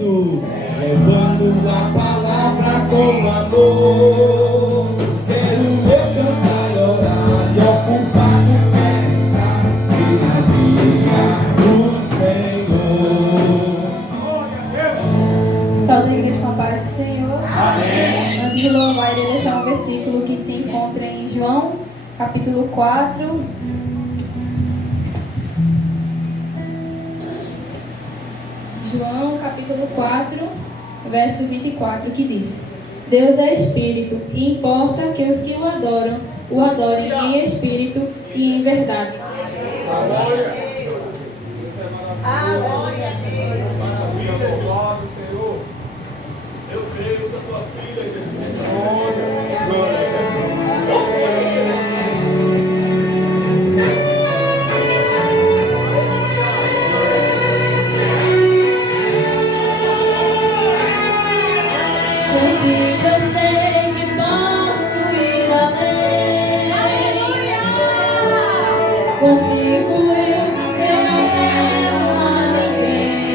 mundo, levando a palavra com amor. Quero eu cantar e orar e ocupar o que está, se havia o Senhor. Salve a igreja com a paz do Senhor. Amém. Antes de louvar, irei deixar um versículo que se encontra em João, capítulo 4. João, capítulo 4, verso 24, que diz: Deus é Espírito, e importa que os que o adorem em Espírito e em verdade. Glória a Deus. Glória a Deus. Maravilha, louvado, Senhor. Eu creio, usa a tua filha, Jesus. Glória a Deus. Contigo eu sei que posso ir além. Contigo eu não temo a ninguém.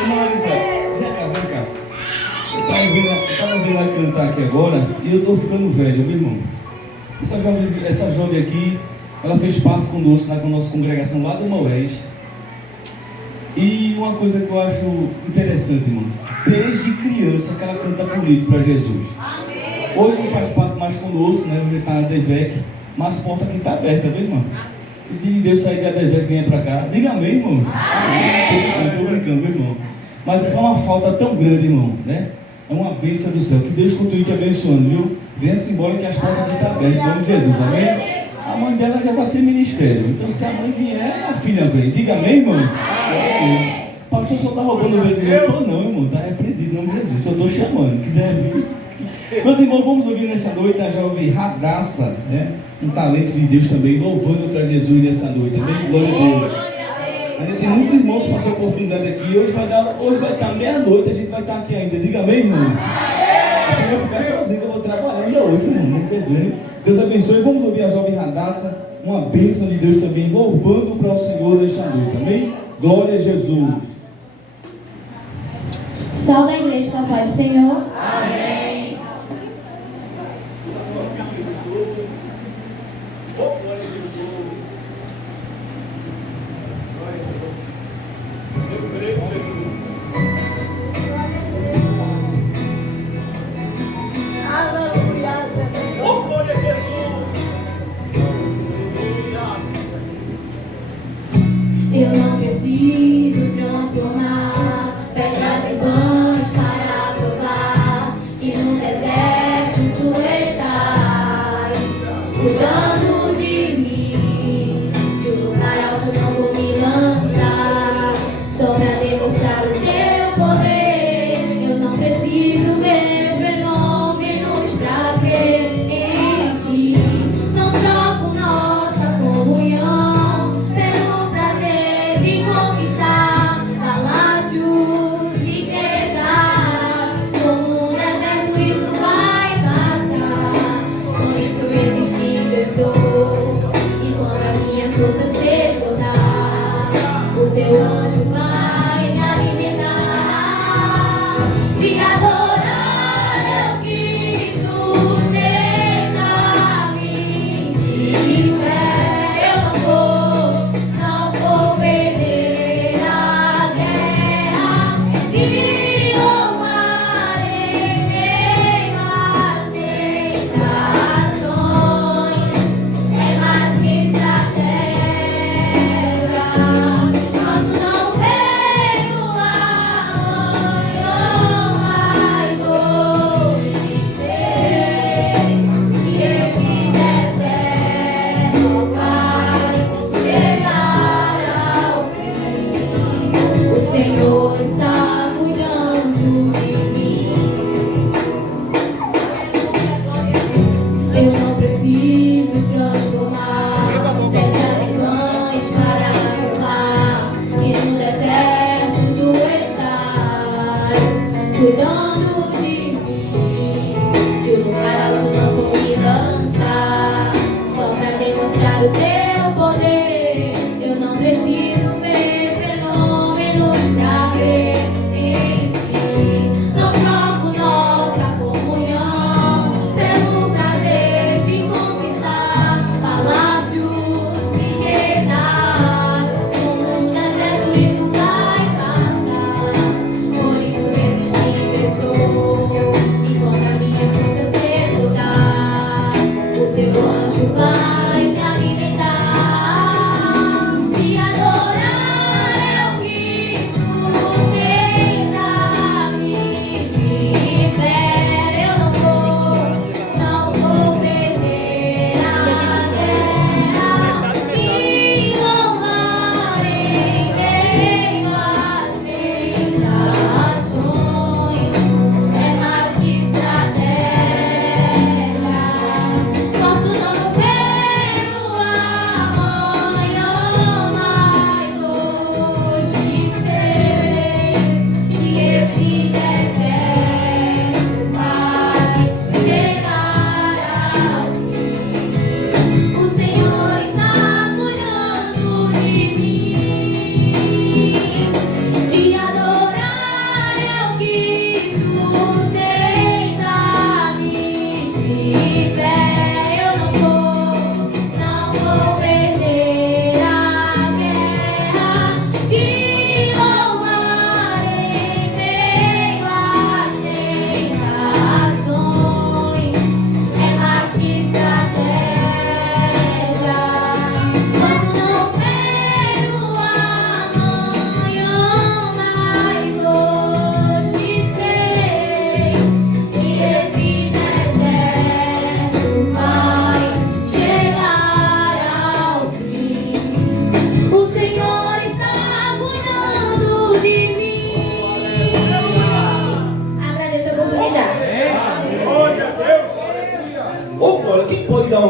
Marisa, vem cá. Eu tava vendo ela cantar aqui agora e eu tô ficando velho, viu, irmão? Essa jovem aqui, ela fez parte conosco na nossa congregação lá do Maués. E uma coisa que eu acho interessante, irmão, desde criança que ela canta bonito para Jesus. Hoje não faz parte mais conosco, né? Hoje está na DEVEC, mas a porta aqui está aberta, viu, irmão? Se Deus sair da DEVEC, venha para cá. Diga amém, irmão. Estou brincando, viu, irmão? Mas é uma falta tão grande, irmão, né? É uma bênção do céu. Que Deus continue te abençoando, viu? Venha-se embora que as portas aqui estão abertas, em nome de Jesus, amém? A mãe dela já está sem ministério. Então, se a mãe vier, a filha vem. Diga amém, irmãos? Pastor, só está roubando o verde. Eu estou não, irmão. Está repreendido em nome de Jesus. Eu estou chamando. Quiser vir. Meus irmãos, vamos ouvir nesta noite a jovem Radassa, né? Um talento de Deus também, louvando para Jesus nessa noite. Amém? Glória a Deus. Ainda tem muitos irmãos para ter oportunidade aqui. Hoje vai estar meia-noite. A gente vai estar aqui ainda. Diga amém, irmãos? Você vai ficar sozinho. Eu vou trabalhar ainda hoje, irmão. Deus abençoe. Vamos ouvir a jovem Radassa, uma bênção de Deus também, louvando para o Senhor nesta noite. Amém? Glória a Jesus. Salve a igreja com a paz do Senhor. Amém. Glória a Jesus. Eu creio em Jesus. Glória a Jesus. Eu não preciso transformar pedras em pães para provar que no deserto tu estás cuidando de mim. De um lugar alto não vou me lançar, só para demonstrar o teu poder. Eu não preciso ver fenômenos para crer em ti. Não troco nossa comunhão pelo prazer de conquistar palácios, riquezas. Como um deserto isso vai passar, por isso resistindo estou. E quando a minha força se esgotar, o teu anjo vai me alimentar.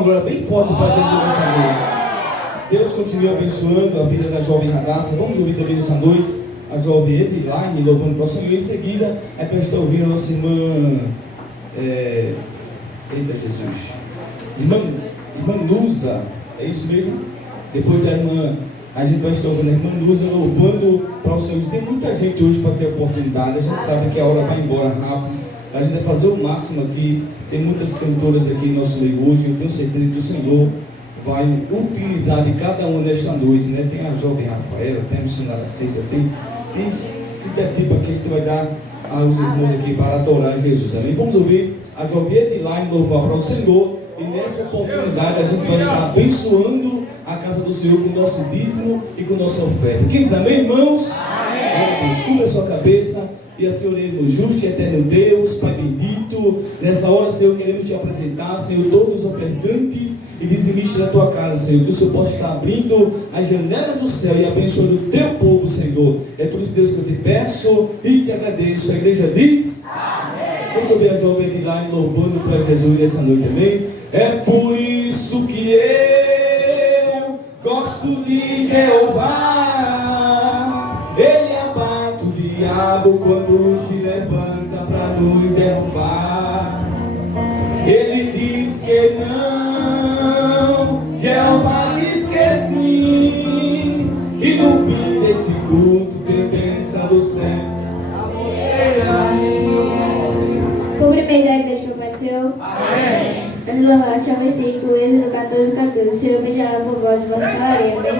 uma glória bem forte para Jesus nessa noite. Deus continue abençoando a vida da jovem Radassa. Vamos ouvir também nessa noite a jovem Ediline louvando para o Senhor. Em seguida, é que a gente está ouvindo a nossa irmã. Eita Jesus. Irmã Nusa. É isso mesmo? Depois da irmã, a gente vai estar ouvindo a irmã Nusa louvando para o Senhor. Tem muita gente hoje para ter oportunidade. A gente sabe que a hora vai embora rápido. A gente vai fazer o máximo aqui. Tem muitas cantoras aqui em nosso meio hoje. Eu tenho certeza que o Senhor vai utilizar de cada uma nesta noite, né? Tem a jovem Rafaela, tem a missionária Cícia, tem se der tempo aqui, a gente vai dar aos irmãos aqui para adorar Jesus, amém? Vamos ouvir a jovem Ediline louvar para o Senhor, e nessa oportunidade a gente vai estar abençoando a casa do Senhor com o nosso dízimo e com a nossa oferta. Quem diz amém, irmãos? Amém. Cubra a sua cabeça. E assim oremos, justo e eterno Deus, Pai bendito, nessa hora, Senhor, queremos te apresentar, Senhor, todos os ofertantes e dizimistas da tua casa, Senhor, que o Senhor possa estar abrindo as janelas do céu e abençoando o teu povo, Senhor. É por isso, Deus, que eu te peço e te agradeço. A igreja diz amém. Vamos ouvir a jovem Ediline louvando para Jesus nessa noite, amém? É por isso que eu gosto de Jeová, Ele abate o diabo quando se levanta para nos derrubar. Ele diz que não, Jeová diz que sim, e no fim desse culto tem bênção do céu. Cumprimento a igreja que apareceu. Amém. Antes de louvar, achar o versículo, Êxodo 14:14. O Senhor beijará por vós e vós falarei. Amém.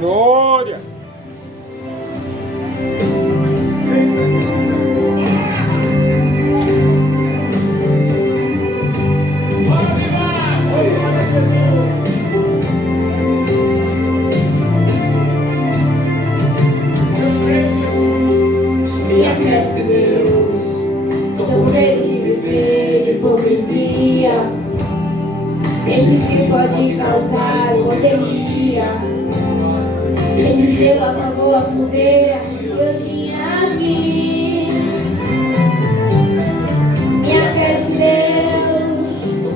Glória! Me aquece, Deus. Estou com medo de viver de hipocrisia. Esse frio pode causar hipotermia. Esse gelo apagou a fogueira que eu tinha aqui. Me aquece, Deus.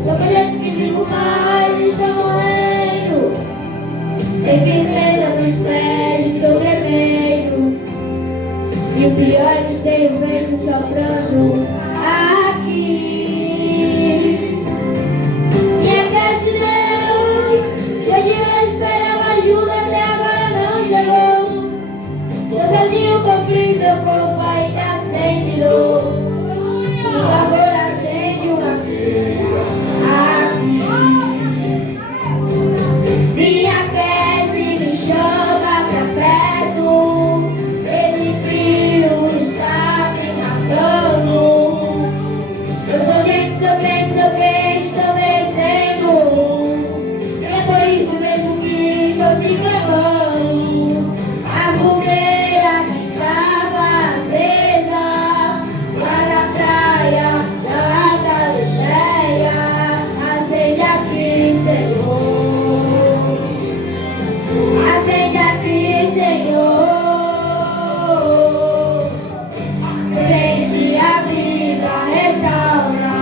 Tô com jeito que vivo mais, estou morrendo. Sem firmeza nos pés, estou tremendo. E o pior é que tem o vento soprando aqui. Me aquece, Deus. Hoje eu esperava ajuda, até agora não chegou. Tô sozinho com frio, meu corpo ainda sente dor. Por favor, acende uma feira aqui. Me aquece, me chama pra perto. Esse frio está me matando. Eu sou gente, sou crente, estou merecendo. E é por isso mesmo que estou te clamando. A fogueira que estava acesa lá na praia da Galileia, acende aqui, Senhor. Acende aqui, Senhor. Acende a vida, restaura,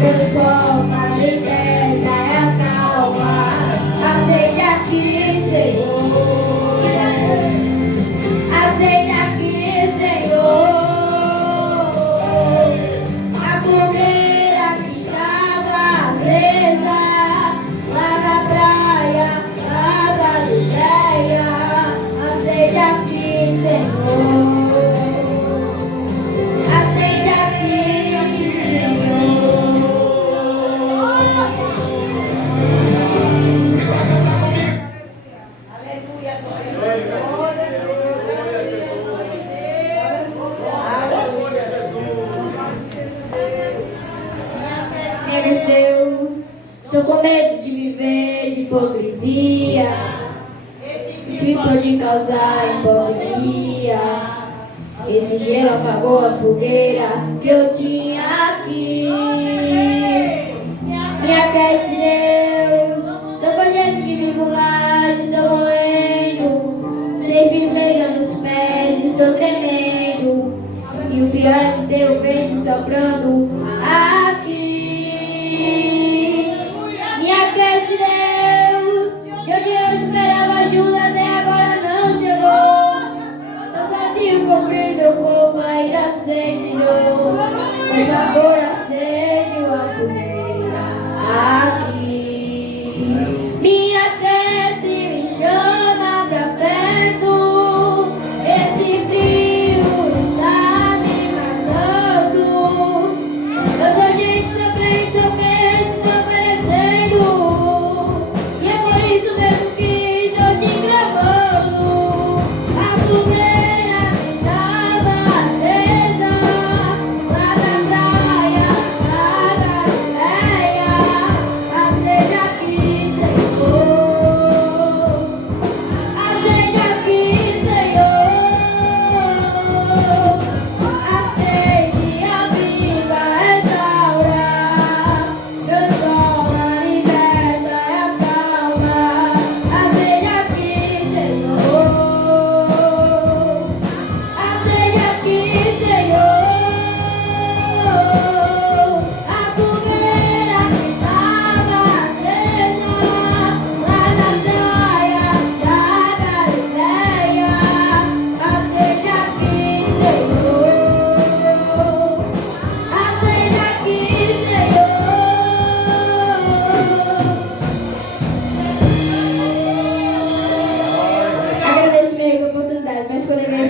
transforma, liberta, acalma. Acende aqui, Senhor. Acende aqui, Senhor. A fogueira que estava acesa lá na praia da Galileia, acende aqui, Senhor. Acende aqui, Senhor. Meu Deus, estou com medo de viver de hipocrisia. Isso pode causar hipotermia. Esse gelo apagou a fogueira que eu tinha aqui. Me aquece, Deus. Tô com gente que vivo mais, estou morrendo. Sem firmeza nos pés, estou tremendo. E o pior é que tem o vento soprando aqui.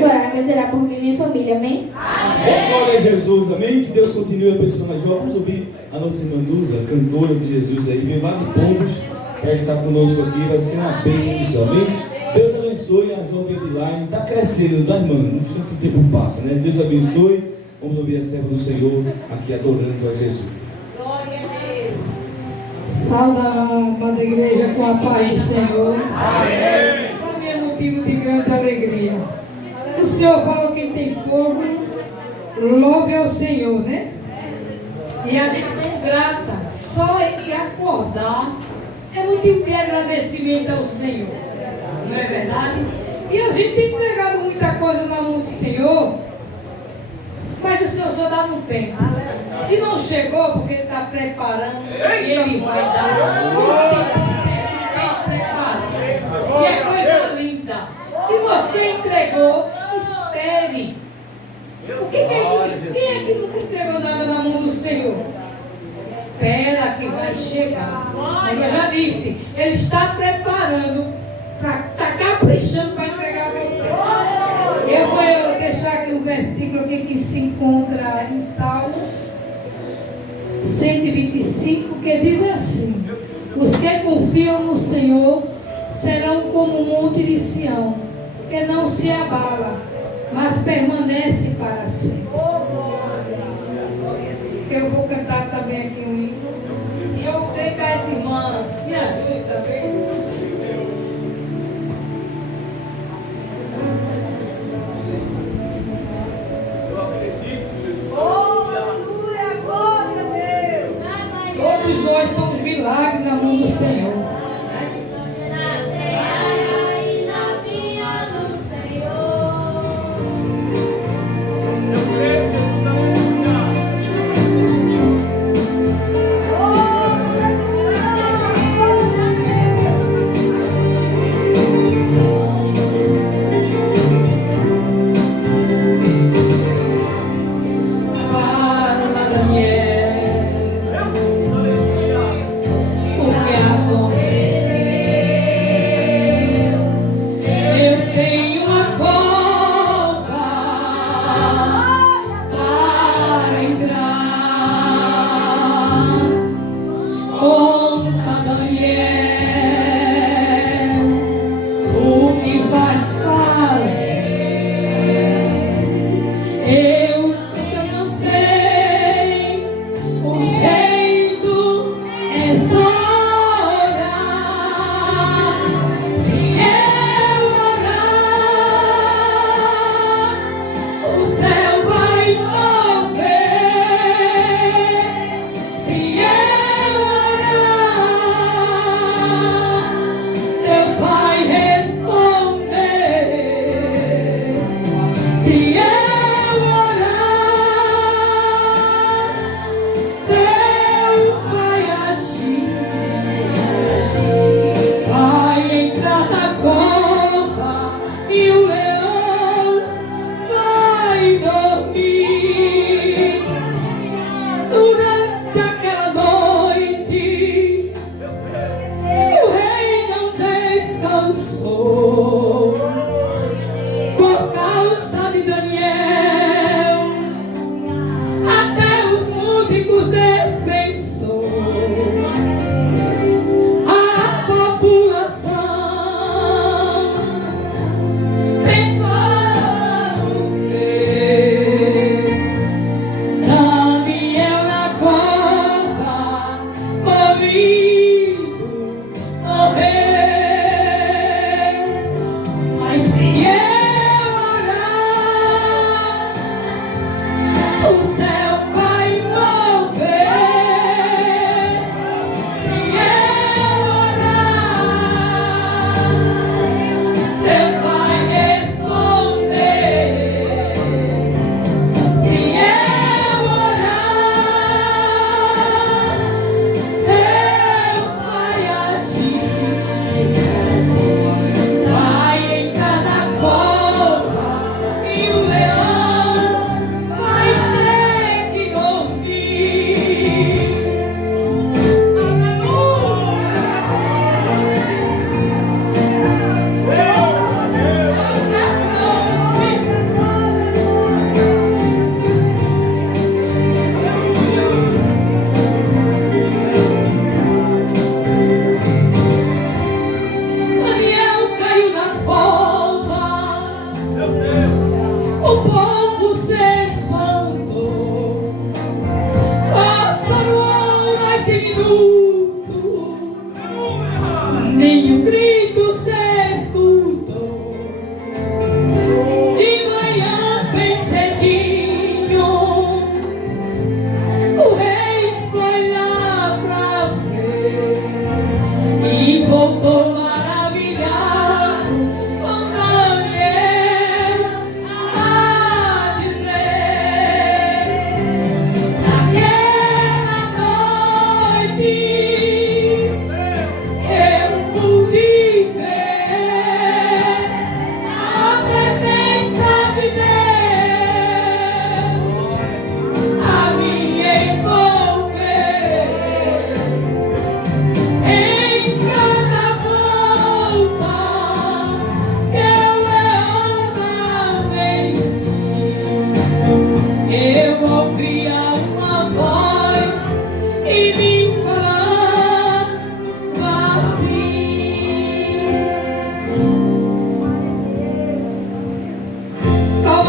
orar, que será por mim e minha família, amém? Glória a Jesus, amém? Que Deus continue abençoando a Jó. Vamos ouvir a nossa irmã Duza, cantora de Jesus aí, vem lá de Pombos, para estar conosco aqui, vai ser uma bênção do céu, amém? Deus abençoe a Jó Edline, está crescendo, tá, irmã? No instante o tempo passa, né? Deus abençoe, vamos ouvir a serva do Senhor aqui adorando a Jesus. Glória a Deus. Salve a amada igreja com a paz do Senhor. Amém. Para mim é motivo de grande alegria. O Senhor falou que quem tem fogo, louve ao Senhor, né? E a gente é grata. Só de acordar é motivo de agradecimento ao Senhor. Não é verdade? E a gente tem entregado muita coisa na mão do Senhor, mas o Senhor só dá no tempo. Se não chegou, porque Ele está preparando, e Ele vai dar no tempo certo, bem preparado. E é coisa linda. Se você entregou, espere. Quem é que nunca entregou nada na mão do Senhor? Espera que vai chegar. Como eu já disse, Ele está preparando, está caprichando para entregar a você. Eu vou deixar aqui um versículo aqui que se encontra em Salmo 125, que diz assim: os que confiam no Senhor serão como o monte de Sião, que não se abala, mas permanece para sempre. Eu vou cantar também aqui um hino, e eu creio que as irmãs me ajudem também. Todos nós somos milagres na mão do Senhor.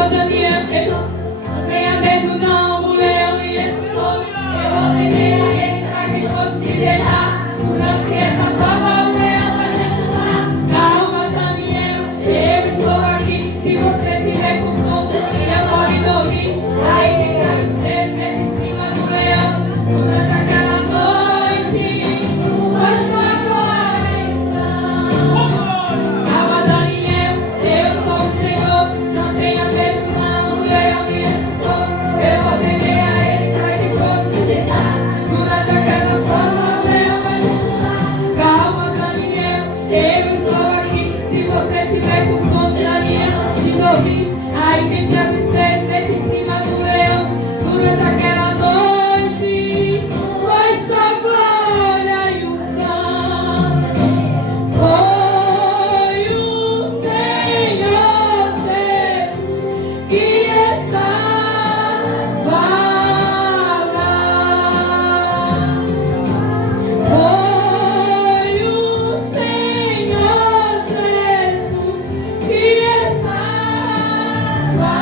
Daniel, não tenha medo não, o leão lhe escutou. Eu ordenei a ele para que fosse se deitar. Durante essa prova o leão vai derrubar. Calma, Daniel, eu estou aqui. Se você tiver com sono, eu pode dormir. Aí quem cai o cedo em cima do leão. Durante aquela noite, foi sua glória e unção. Calma, Daniel, eu sou o Senhor. Não tenha medo não, o leão me escutou. Eu ordenei a ele para que fosse se deitar. Durante aquela prova o leão vai derrubar. Calma, Daniel, eu estou aqui. Se você tiver com sono, Daniel, de dormir. Aí tem travesseiro, deita em cima do leão. Durante aquela noite, foi só glória e unção. Foi o Senhor Deus que estava lá. Foi o Senhor Jesus que estava lá.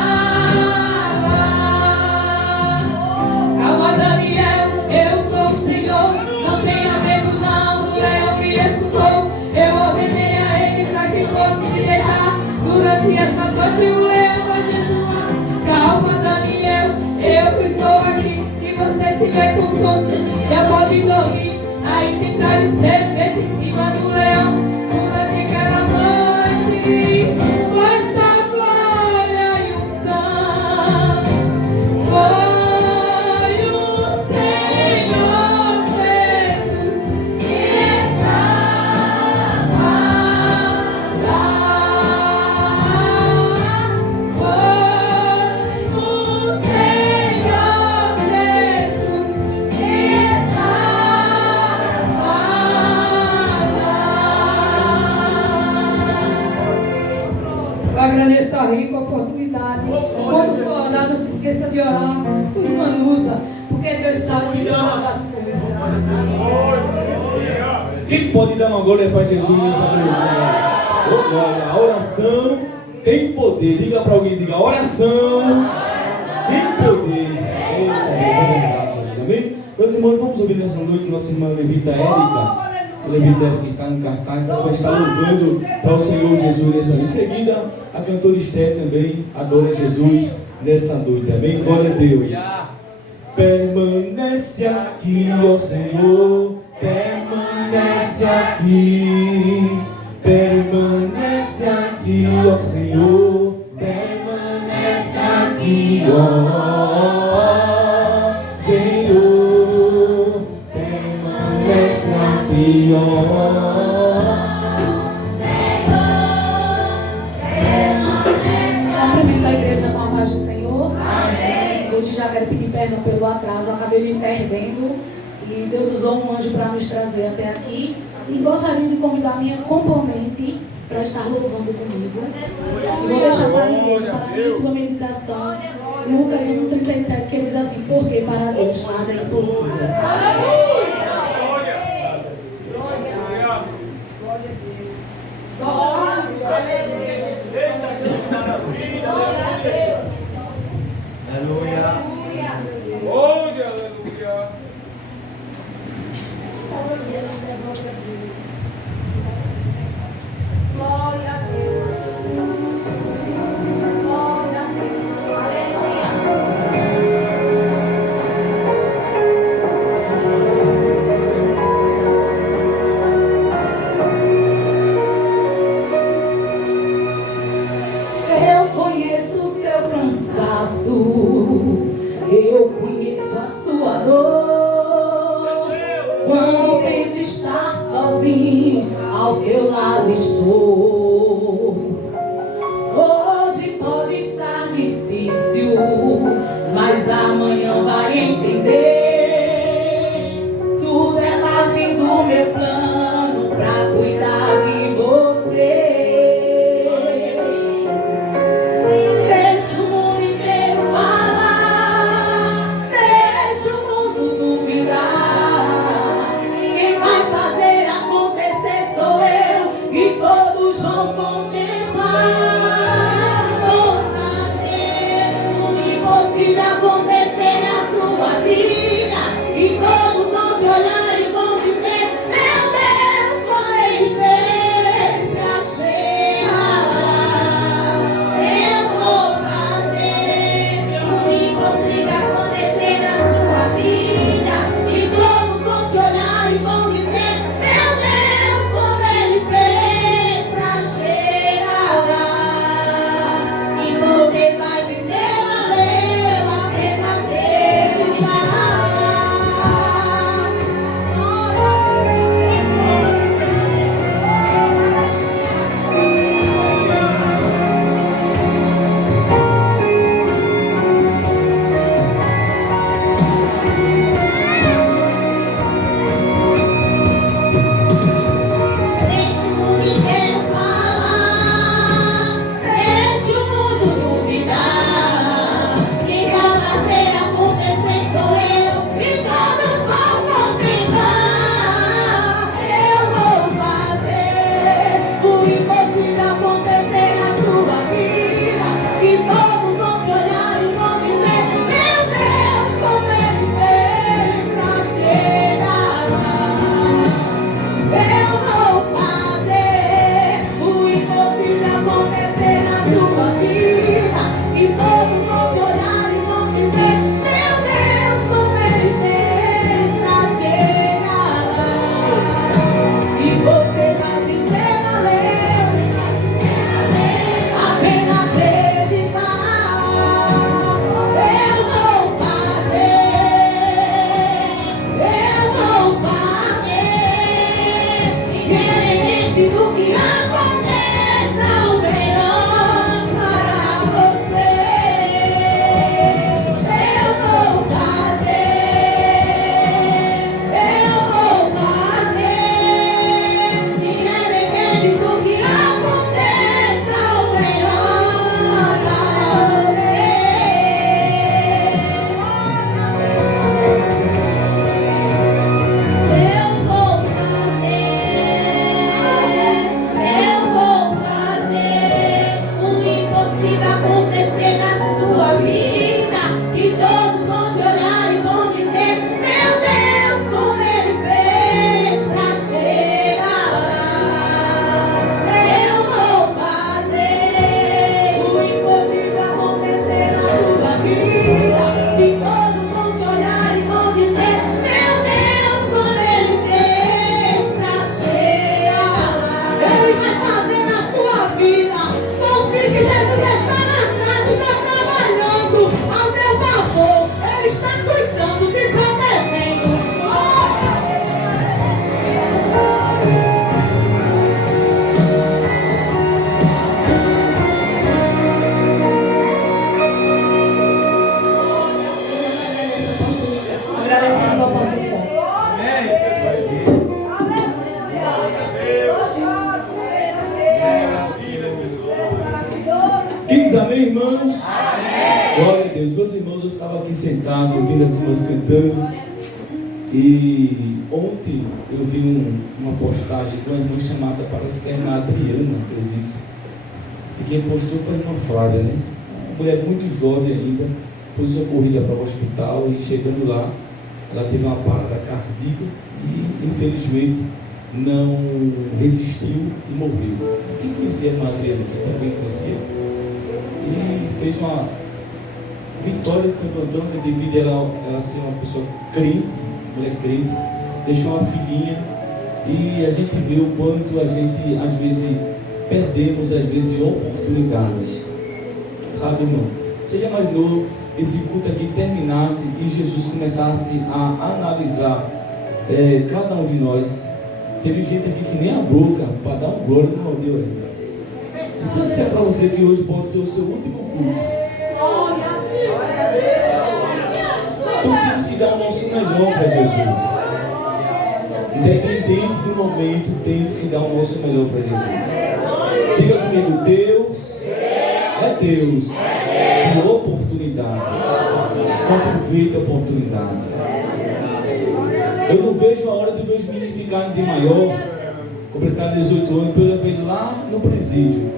Calma, Daniel, eu sou o Senhor. Não tenha medo não, o leão me escutou. Eu ordenei a ele para que fosse se deitar. Durante essa noite o leão vai derrubar. Calma, Daniel, eu estou aqui. Se você tiver com sono, já pode dormir. Aí tem travesseiro, deita em cima do leão. Durante aquela noite, foi só glória e unção. Foi o Senhor Jesus que estava lá. Foi o Senhor Jesus que estava lá. Eu agradeço a rica oportunidade. Quando for orar, não se esqueça de orar por Manusa, porque Deus sabe de todas as coisas. Quem pode dar uma glória para Jesus nessa noite? Oh, glória. A oração tem poder. Diga para alguém, diga, a oração tem poder. Eita, Deus, é verdade, Jesus. Amém? Meus irmãos, vamos ouvir nessa noite nossa irmã Levita Érica. A Levita Érica que está no cartaz, ela vai estar louvando para o Senhor Jesus nessa noite. Em seguida, a cantora Esther também adora Jesus nessa noite. Amém? Glória a Deus. Permanece aqui, ó Senhor, permanece aqui, permanece aqui, ó Senhor, permanece aqui, ó Senhor, permanece aqui, ó. Cumprimento a igreja com a paz do Senhor. Hoje já quero pedir perdão pelo atraso, eu acabei me perdendo e Deus usou um anjo para nos trazer até aqui. E gostaria de convidar minha componente para estar louvando comigo. E vou deixar para a igreja, para a minha tua meditação, Lucas 1,37, que diz assim: porque para Deus nada é impossível. Aleluia. Glória, aleluia. Glória a Deus. Glória a Deus. Aleluia. Glória a Deus. Meus irmãos, eu estava aqui sentado, ouvindo as irmãs cantando. E ontem eu vi uma postagem de uma irmã chamada, parece que é a irmã Adriana, acredito. E quem postou foi a irmã Flávia, né? Uma mulher muito jovem ainda, foi socorrida para o hospital e chegando lá, ela teve uma parada cardíaca e infelizmente não resistiu e morreu. Quem conhecia a irmã Adriana aqui também conhecia. E fez uma vitória de Santo Antônio devido a ela ser uma pessoa crente, mulher crente, deixou uma filhinha e a gente vê o quanto a gente às vezes perdemos às vezes oportunidades, sabe, irmão? Você já imaginou esse culto aqui terminasse e Jesus começasse a analisar cada um de nós? Teve gente aqui que nem a boca para dar um glória não deu ainda. E se eu disser para você que hoje pode ser o seu último culto, então temos que dar o nosso melhor para Jesus. Independente do momento, temos que dar o nosso melhor para Jesus. Diga comigo, Deus é Deus de oportunidades. Aproveite a oportunidade. Eu não vejo a hora de meus meninos ficarem de maior, completar 18 anos, para eu levar ele lá no presídio.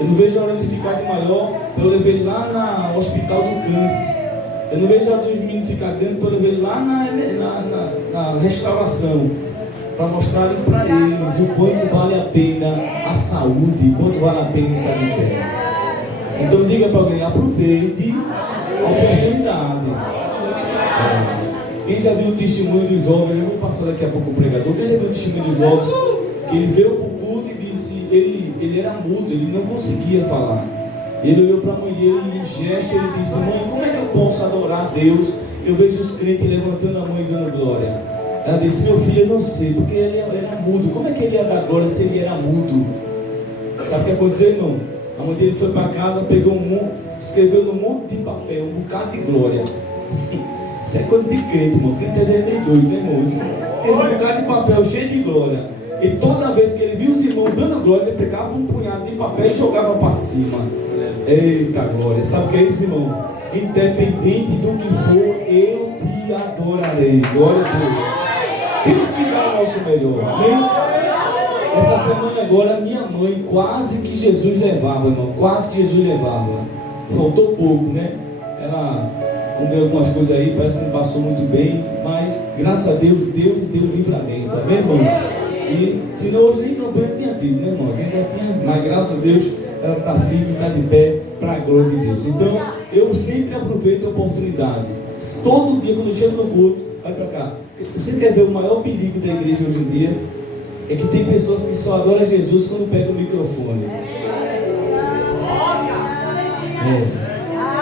Eu não vejo a hora de ficar de maior, para eu levar ele lá no hospital do câncer. Eu não vejo a hora dos meninos ficar grandes, para eu levar ele lá na restauração, para mostrarem para eles o quanto vale a pena a saúde, o quanto vale a pena ficar de pé. Então diga para alguém, aproveite a oportunidade. Quem já viu o testemunho do jovem, eu vou passar daqui a pouco o pregador, quem já viu o testemunho do jovem, que ele veio para o culto e disse, ele era mudo, ele não conseguia falar. Ele olhou para a mãe dele e em gesto ele disse, mãe, como é que eu posso adorar a Deus? Eu vejo os crentes levantando a mão e dando glória. Ela disse, meu filho, eu não sei, porque ele era mudo. Como é que ele ia dar glória se ele era mudo? Sabe o que aconteceu, irmão? A mãe dele foi para casa, pegou escreveu num monte de papel, um bocado de glória. Isso é coisa de crente, irmão. Crente é meio doido, né, irmão? Escreveu um bocado de papel cheio de glória. E toda vez que ele viu os irmãos dando glória, ele pegava um punhado de papel e jogava para cima. Eita glória. Sabe o que é isso, irmão? Independente do que for, eu te adorarei. Glória a Deus. Temos que dar o nosso melhor. Amém? Essa semana agora, minha mãe quase que Jesus levava, irmão. Quase que Jesus levava. Faltou pouco, né? Ela comeu algumas coisas aí, parece que não passou muito bem, mas graças a Deus, Deus deu livramento. Amém, irmão? E senão hoje nem campanha tinha tido, né, irmão? A gente já tinha, mas graças a Deus, ela está firme, está de pé para a glória de Deus. Então, eu sempre aproveito a oportunidade. Todo dia, quando eu chego no culto, vai para cá. Você quer ver o maior perigo da igreja hoje em dia? É que tem pessoas que só adoram Jesus quando pegam o microfone.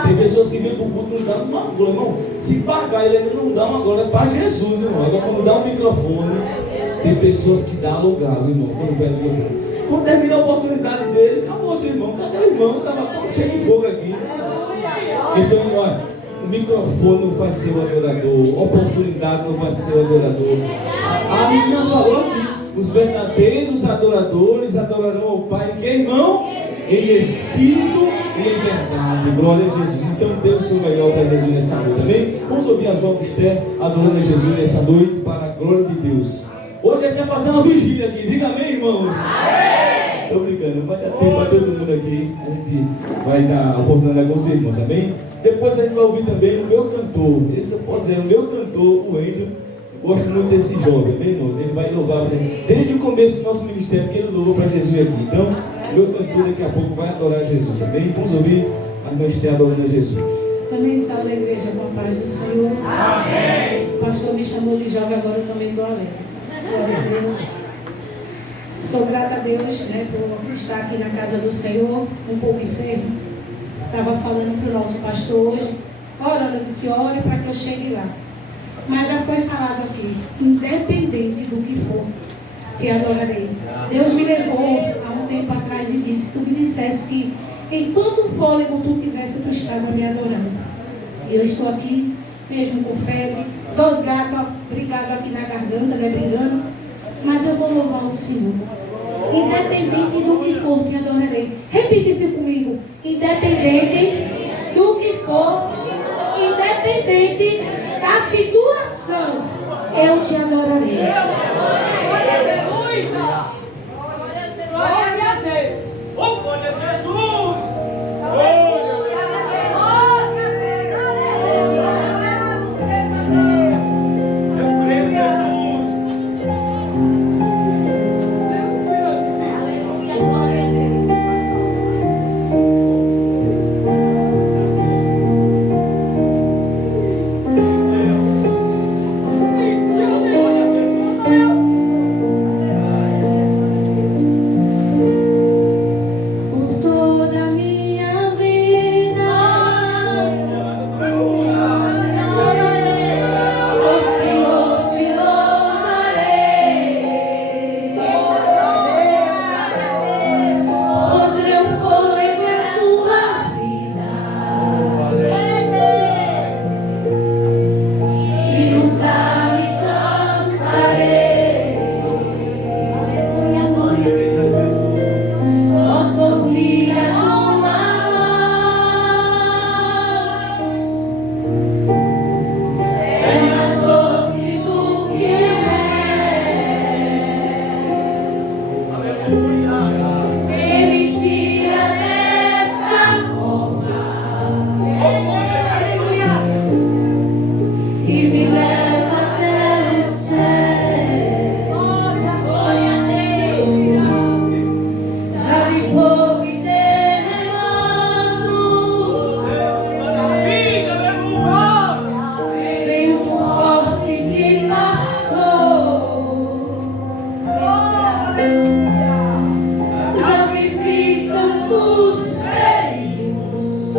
Tem pessoas que vêm para o culto e não dão uma glória, irmão. Se pagar, ele ainda não dá uma glória para Jesus, irmão. Agora, quando dá um microfone, tem pessoas que dão lugar, irmão, quando pega o microfone. Quando termina a oportunidade dele, acabou seu irmão. Cadê o irmão? Estava tão cheio de fogo aqui, né? Então, olha, o microfone não vai ser o adorador, a oportunidade não vai ser o adorador. A menina falou aqui, os verdadeiros adoradores adorarão ao Pai, que irmão? Em espírito e em verdade. Glória a Jesus. Então, dê o seu melhor para Jesus nessa noite, amém? Vamos ouvir a jovem Esther adorando a Jesus nessa noite para a glória de Deus. Hoje a gente vai fazer uma vigília aqui, diga amém, irmão? Amém! Estou brincando, vai dar tempo para todo mundo aqui. A gente vai dar a oportunidade com os irmãos, amém? Depois a gente vai ouvir também o meu cantor. Esse pode dizer, o meu cantor, o Endo. Gosto muito desse jovem, amém, irmãos? Ele vai louvar para ele. Desde o começo do nosso ministério, que ele louvou para Jesus aqui. Então, o meu cantor daqui a pouco vai adorar Jesus, amém? Vamos ouvir a irmã Esther adorando a Jesus. Também salve a igreja com a paz do Senhor. Amém. O pastor me chamou de jovem, agora eu também estou alegre. Glória a Deus. Sou grata a Deus, né, por estar aqui na casa do Senhor, um pouco enfermo. Estava falando para o nosso pastor hoje, orando, disse, ore para que eu chegue lá. Mas já foi falado aqui, independente do que for, te adorarei. Deus me levou há um tempo atrás e disse, tu me dissesse que enquanto fôlego tu tivesse, tu estava me adorando. E eu estou aqui, mesmo com febre, 2 gatos brigados aqui na garganta, né, brigando, mas eu vou louvar o Senhor. Independente do que for, te adorarei. Repita isso comigo. Independente do que for, independente da situação, eu te adorarei. Glória a Deus! Glória a Deus! Oh, glória a Jesus! Eu creio em Jesus! Por toda a minha vida, ó Senhor, te louvarei. Pois meu fôlego é tua vida e nunca me cansarei. Posso ouvir a tua voz, é mais doce do que o mel, que me tira dessa cova, aleluia, e me leva até o céu. Já vi fogo e terremotos, vento forte que passou. Já vivi tantos perigos,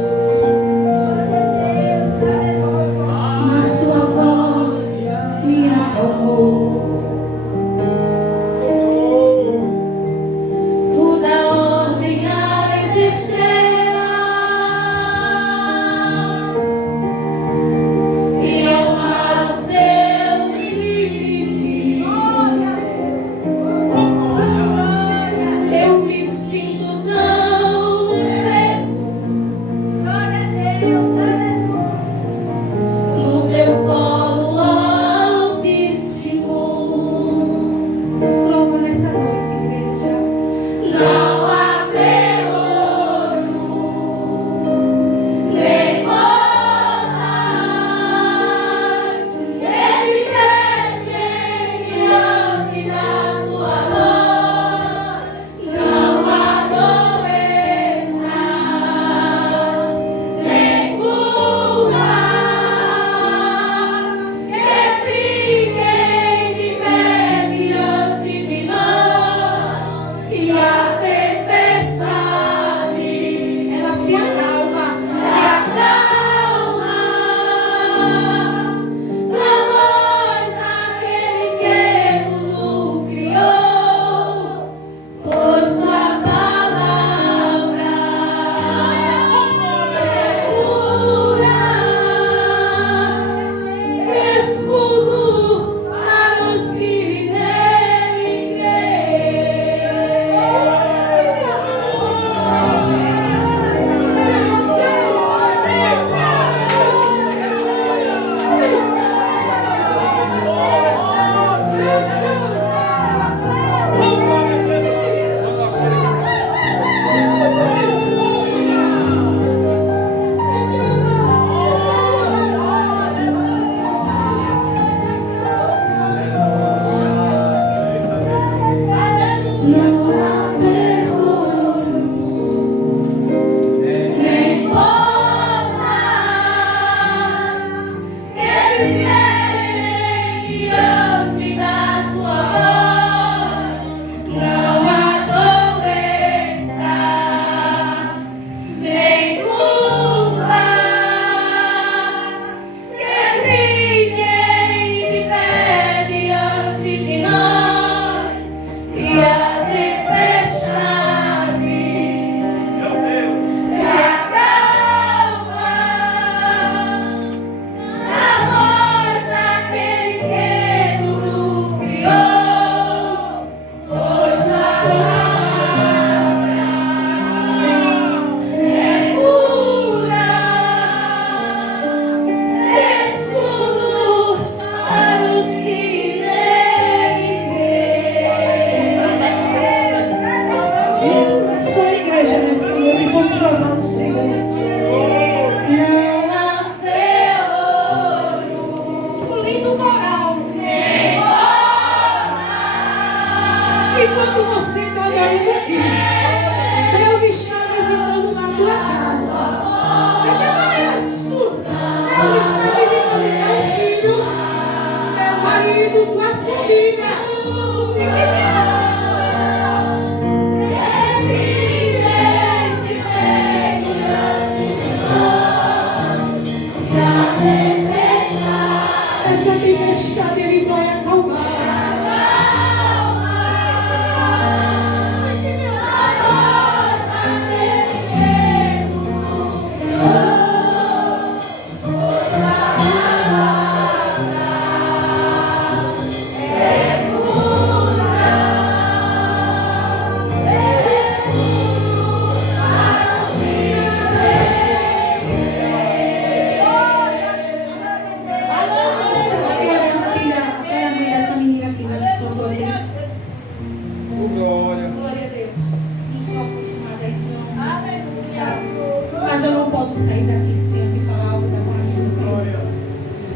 tempestade Ele vai acalmar.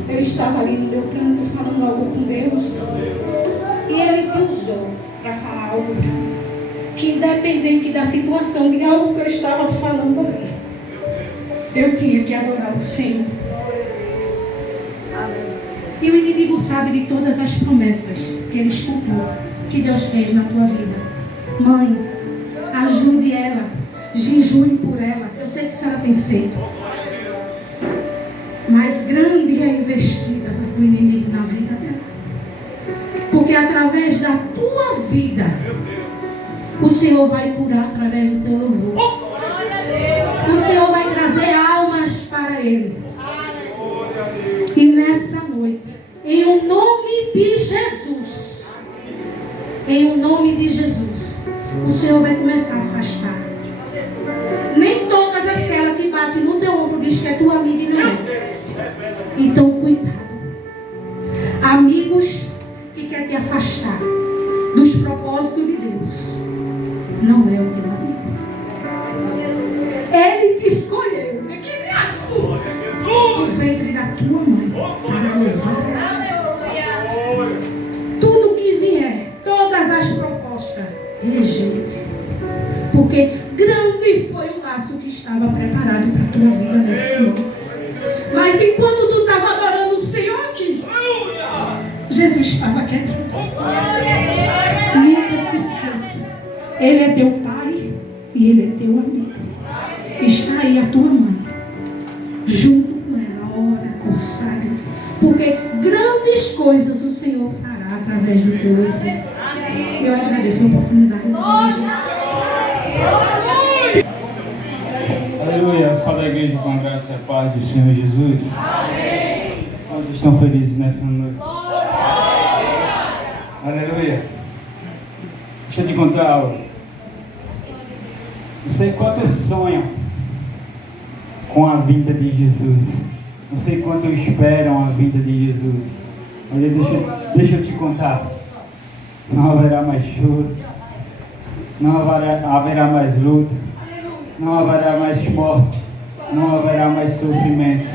Eu estava ali no meu canto falando algo com Deus. E Ele te usou para falar algo para mim. Que independente da situação, de algo que eu estava falando ali, eu tinha que adorar o Senhor. E o inimigo sabe de todas as promessas que Ele escutou, que Deus fez na tua vida. Mãe, ajude ela, jejue por ela. Eu sei que a senhora tem feito. Mas grande é a investida do inimigo na vida dela. Porque através da tua vida, o Senhor vai curar através do teu louvor. O Senhor vai trazer almas para Ele. E nessa noite, em o nome de Jesus, em o nome de Jesus, o Senhor vai começar a afastar. Nem todas aquelas que batem no teu ombro diz que é tua amiga e não é. Então cuidado. Amigos que querem te afastar dos propósitos de Deus, não é o teu amigo. Ele te escolheu, é que nem as flores no ventre da tua mãe para louvar. Tudo que vier, todas as propostas, rejeite. Porque grande foi o laço que estava preparado para a tua vida nesse momento. Mas enquanto tu estava adorando o Senhor aqui, Jesus estava quieto. Nunca se esqueça. Ele é teu pai e Ele é teu amigo. Está aí a tua mãe. Junto com ela, ora, consagra. Porque grandes coisas o Senhor fará através do teu louvor. Eu agradeço a oportunidade de Jesus. Aleluia, fala a igreja com a graça e a paz do Senhor Jesus. Amém. Quantos estão felizes nessa noite? Aleluia. Deixa eu te contar algo. Não sei quantos sonham com a vinda de Jesus. Não sei quantos esperam a vinda de Jesus. Olha, deixa eu te contar. Não haverá mais choro. Não haverá mais luta. Não haverá mais morte. Não haverá mais sofrimento.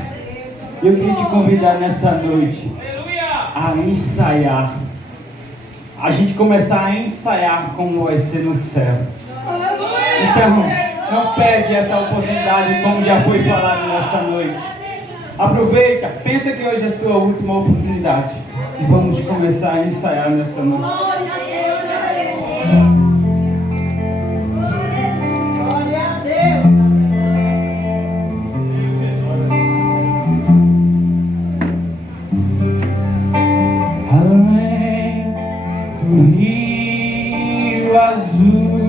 Eu queria te convidar nessa noite a ensaiar. A gente começar a ensaiar como vai ser no céu. Então, não perde essa oportunidade como já foi falado nessa noite. Aproveita, pensa que hoje é a tua última oportunidade. E vamos começar a ensaiar nessa noite. Rio azul,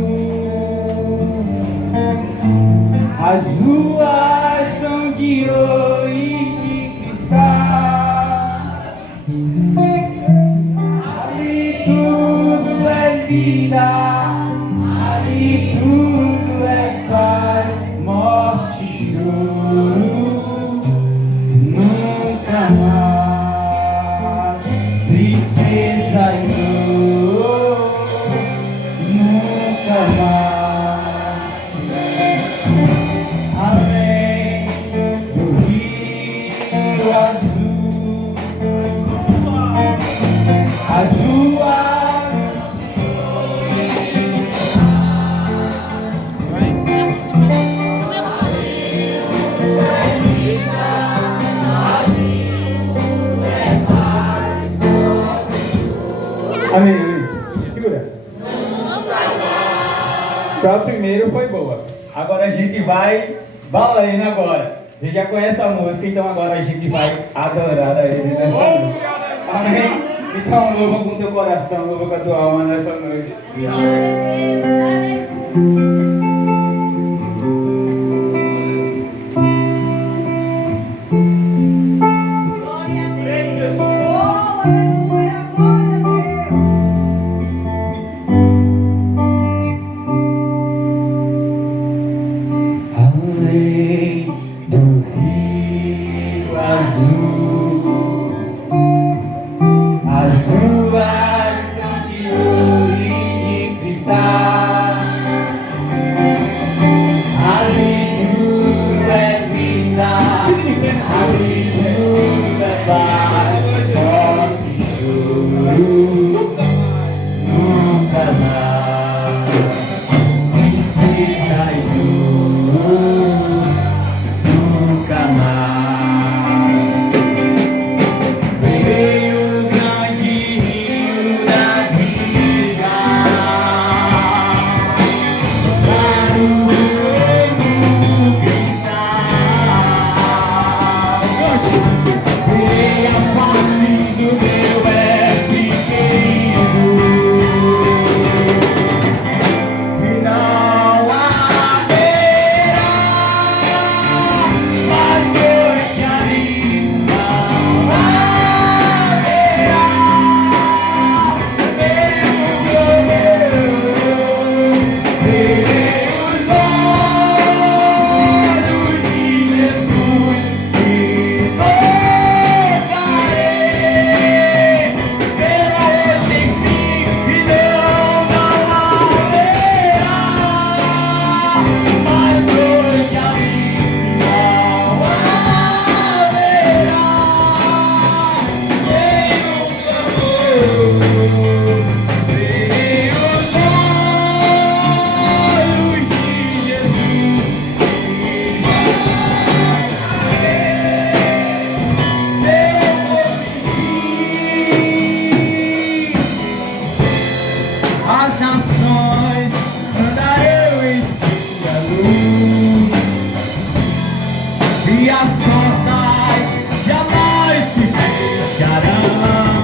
as ruas são de ouro e de cristal. Ali tudo é vida, ali tudo é paz, morte e choro, nunca mais tristeza e Amém, amém. Segura. Para o primeiro foi boa. Agora a gente vai valendo agora. Você já conhece a música, então agora a gente vai adorar a Ele nessa noite. Amém? Então louva com teu coração, louva com a tua alma nessa noite. Além do rio azul, as ruas são de ouro e de cristal. Ali tudo é vida, ali tudo é paz. Forte choro, nunca mais. Tristeza e dor, nunca mais. Veio o grande rio da vida, claro como cristal. Verei a face do meu mestre querido, e não haverá mais noite ali, não haverá mesmo eu verei os olhos de Jesus e tocarei, será sem fim e não haverá mais noite ali, não haverá nenhum amor. Verei os olhos de Jesus e as nações andarei em sua luz, e as portas jamais se fecharão.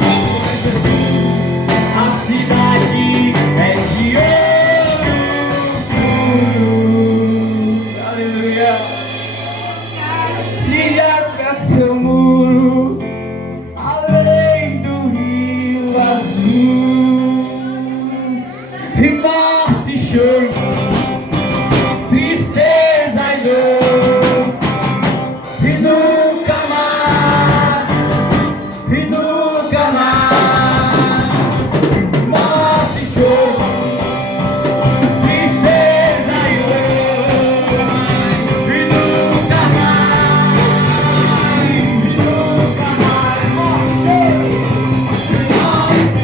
A cidade é de ouro puro. Aleluia. E rasga seu muro além do rio azul, e morte e choro, tristeza e dor, e nunca mais, e nunca mais. Morte e choro, tristeza e dor, e nunca mais, e nunca mais. Morte e choro,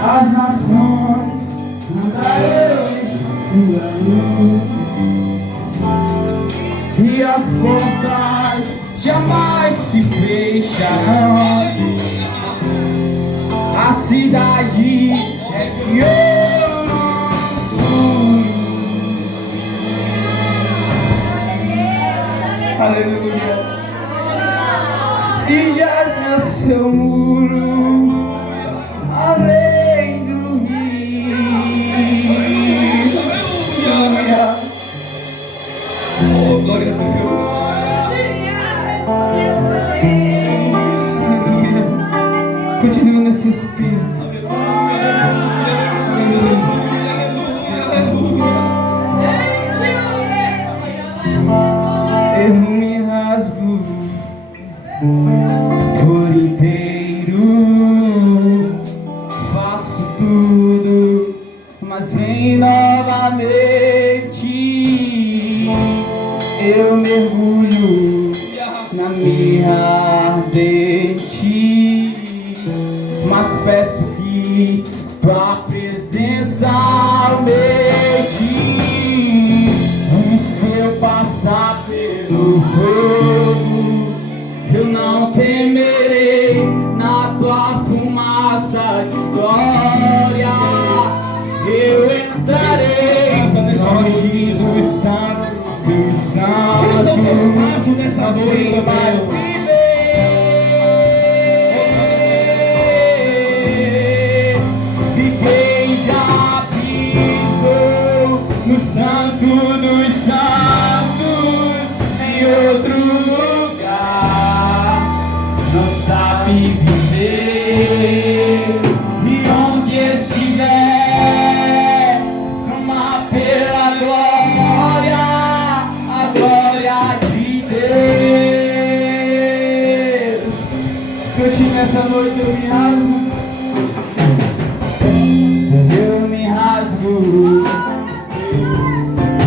as nações andarei em sua luz, e as portas jamais se fecharão. A cidade é de ouro puro. Aleluia. E já nasceu muro além do rio. Continua nesse espírito. Eu me rasgo por inteiro, faço tudo, mas vem novamente. Eu mergulho na mirra ardente, mas peço que tua presença aumente. E se eu passar pelo fogo, eu não temerei, na tua fumaça de glória eu entrarei longe dos santos, dos santos. Esse é o teu espaço nessa noite, Pai. E quem já pisou no santo dos santos, em outro lugar, não sabe viver. E onde estiver, clama pela glória, a glória de Deus. Cante nessa noite, eu me rasgo. Eu me rasgo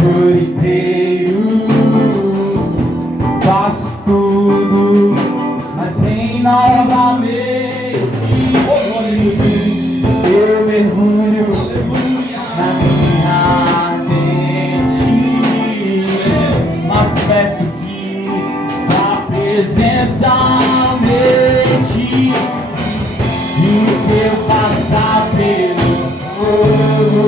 por inteiro, faço tudo, mas vem novamente. Eu mergulho na minha mente, mas peço que a presença aumente. E se eu passar pelo fogo,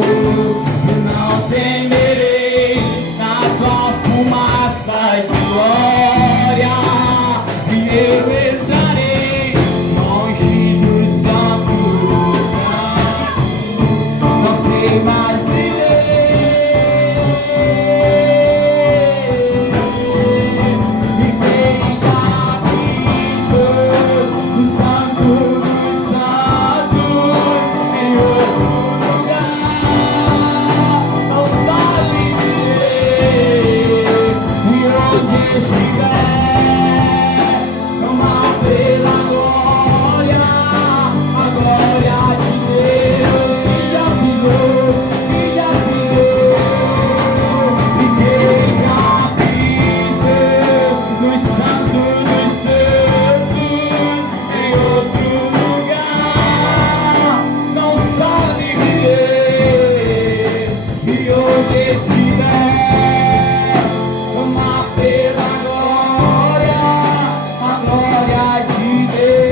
eu não temerei, na tua fumaça de glória e eu entrarei longe dos santos, não sei mais viver. E quem já pisou no santo dos santos, em outro lugar, não sabe viver. E onde estiver, clama pela glória, a glória de Deus. Que já pisou, que já pisou. E quem já pisou no santo dos santos, em outro lugar, não sabe viver. E onde estiver, clama pela glória, a glória de Deus.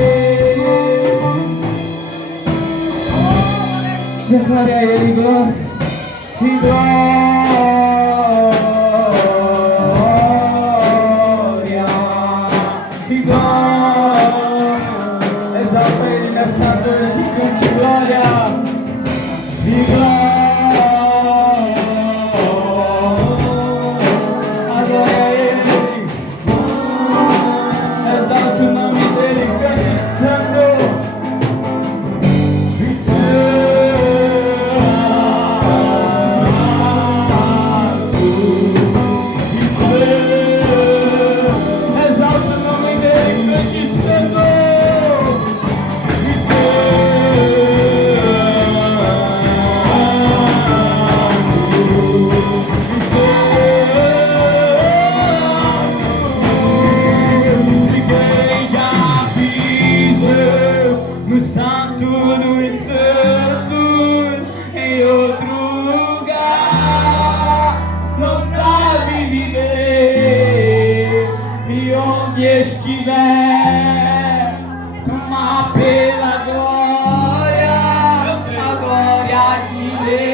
Dê glória a Ele, glória e glória e glória. Exalta Ele nessa noite, cante glória e glória. Adore a Ele, exalte o nome dEle, cante santo e exalte o nome dEle, cante santo e quem já pisou no santo dos santos, em outro lugar, não sabe viver. E onde estiver, clama pela glória, a glória de Deus.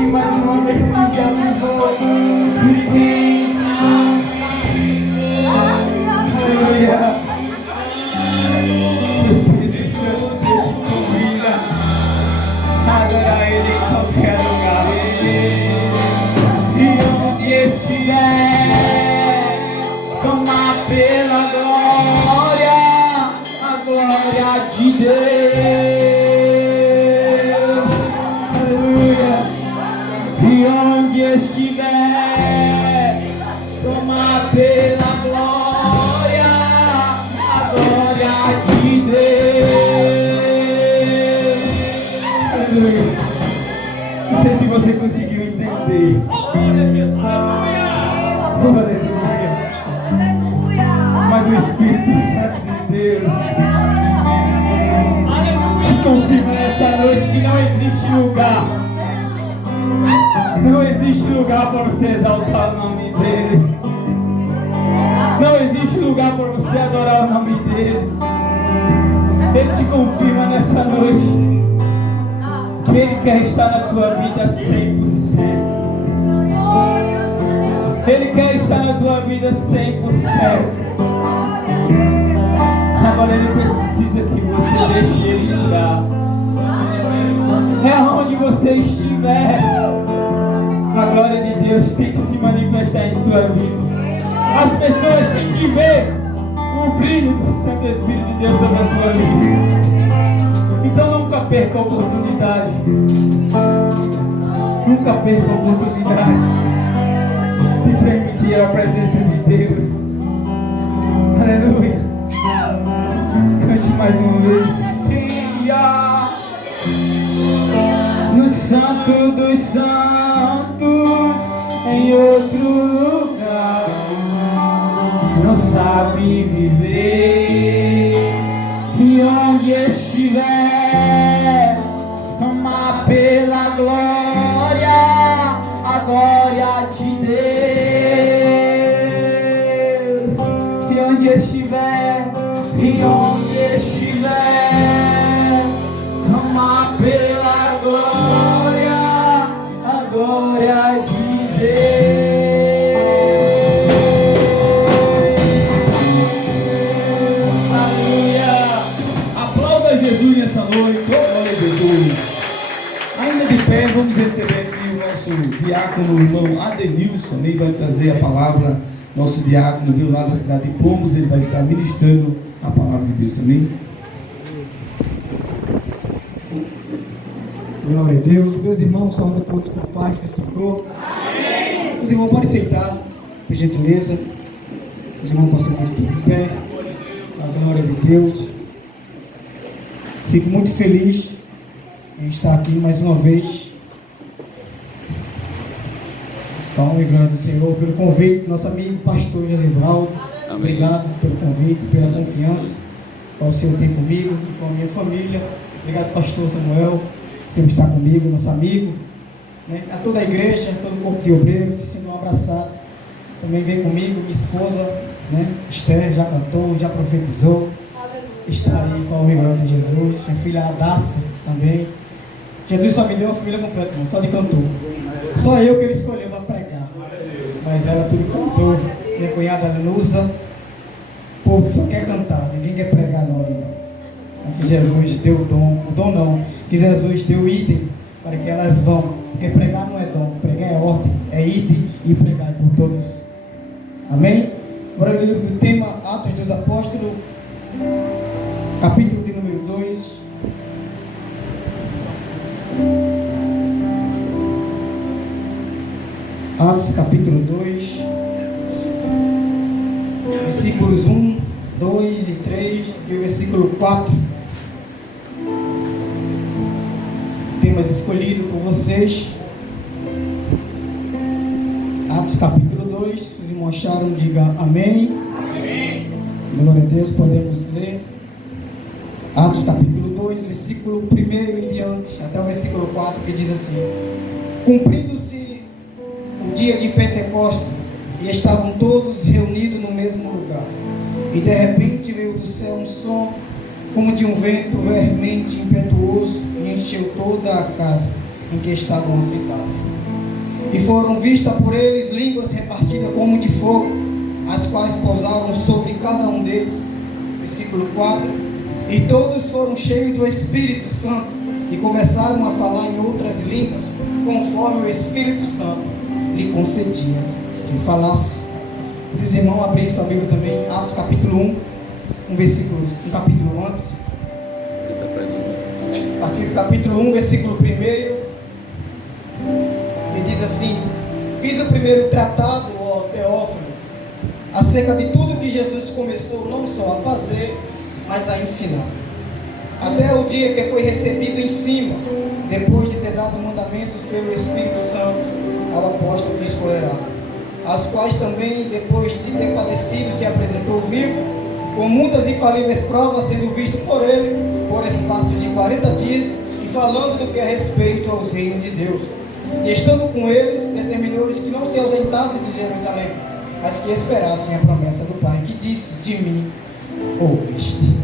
E mais uma vez que já pisou, e quem já pisou, aleluia. você conseguiu entender. Glória, Jesus. Aleluia. Aleluia. Mas o Espírito Santo de Deus te confirma nessa noite que não existe lugar. Não existe lugar para você exaltar o nome dEle. Não existe lugar para você adorar o nome dEle. Ele te confirma nessa noite que Ele quer estar na tua vida 100%. Ele quer estar na tua vida 100%. Agora Ele precisa que você deixe Ele entrar. É onde você estiver, a glória de Deus tem que se manifestar em sua vida. As pessoas têm que ver o brilho do Santo Espírito de Deus sobre a tua vida. Então nunca perca a oportunidade. Nunca perca a oportunidade de transmitir a presença de Deus. Aleluia. Cante mais uma vez. No Santo dos Santos, em outro lugar, não sabe viver. E onde estiver, amar pela glória, a glória de Deus. E onde estiver, amar pela glória, a glória de Deus. Aleluia! Aplauda Jesus nessa noite. Glória a Jesus. Ainda de pé, vamos receber aqui o nosso diácono, o irmão Adenilson. Ele vai trazer a palavra. Nosso diácono veio lá da cidade de Pombos. Ele vai estar ministrando a palavra de Deus. Amém? Glória a Deus. Meus irmãos, saúde a todos por paz do Senhor. Amém. Os irmãos podem sentar, por gentileza. Os irmãos possam estar de pé. A glória de Deus. Fico muito feliz em estar aqui mais uma vez. Palma e glória do Senhor pelo convite do nosso amigo pastor Josivaldo. Obrigado pelo convite, pela confiança que o Senhor tem comigo e com a minha família. Obrigado, pastor Samuel. Sempre está comigo, nosso amigo, né? A toda a igreja, todo o corpo de obreiros, se sintam abraçados. Também vem comigo, minha esposa, né? Esther, já cantou, já profetizou. Está aí, Paulo e glória de Jesus. Minha filha Adassa também. Jesus só me deu uma família completa, não, só de cantor. Só eu que ele escolheu para pregar. Mas ela tudo cantou. Minha cunhada Nusa. O povo só quer cantar, ninguém quer pregar não, irmão. Que Jesus deu o dom não, que Jesus deu o item para que elas vão, porque pregar não é dom, pregar é ordem, é item e pregar por todos. Amém? Agora o livro do tema Atos dos Apóstolos, capítulo de número 2. Atos capítulo 2, versículos 1, 2 e 3 e o versículo 4. Temas escolhidos por vocês. Atos capítulo 2. Os irmãos acharam, diga amém. Amém. Glória a Deus, podemos ler. Atos capítulo 2, versículo 1 em diante, até o versículo 4, que diz assim: Cumprindo-se o dia de Pentecostes, e estavam todos reunidos no mesmo lugar. E de repente veio do céu um som, como de um vento veemente impetuoso, e encheu toda a casa em que estavam assentados. E foram vistas por eles línguas repartidas como de fogo, as quais pousaram sobre cada um deles. Versículo 4. E todos foram cheios do Espírito Santo, e começaram a falar em outras línguas, conforme o Espírito Santo lhe concedia que falasse. Os irmãos abrirem sua Bíblia também, Atos capítulo 1, um capítulo antes. Aqui no capítulo 1, versículo 1, que diz assim: Fiz o primeiro tratado, ó Teófilo, acerca de tudo que Jesus começou não só a fazer, mas a ensinar, até o dia que foi recebido em cima, depois de ter dado mandamentos pelo Espírito Santo ao apóstolo que escolherá, as quais também, depois de ter padecido, se apresentou vivo, com muitas infalíveis provas, sendo visto por ele, por espaço de 40 dias, e falando do que é respeito aos reinos de Deus. E estando com eles, determinou-lhes que não se ausentassem de Jerusalém, mas que esperassem a promessa do Pai, que disse: de mim ouviste.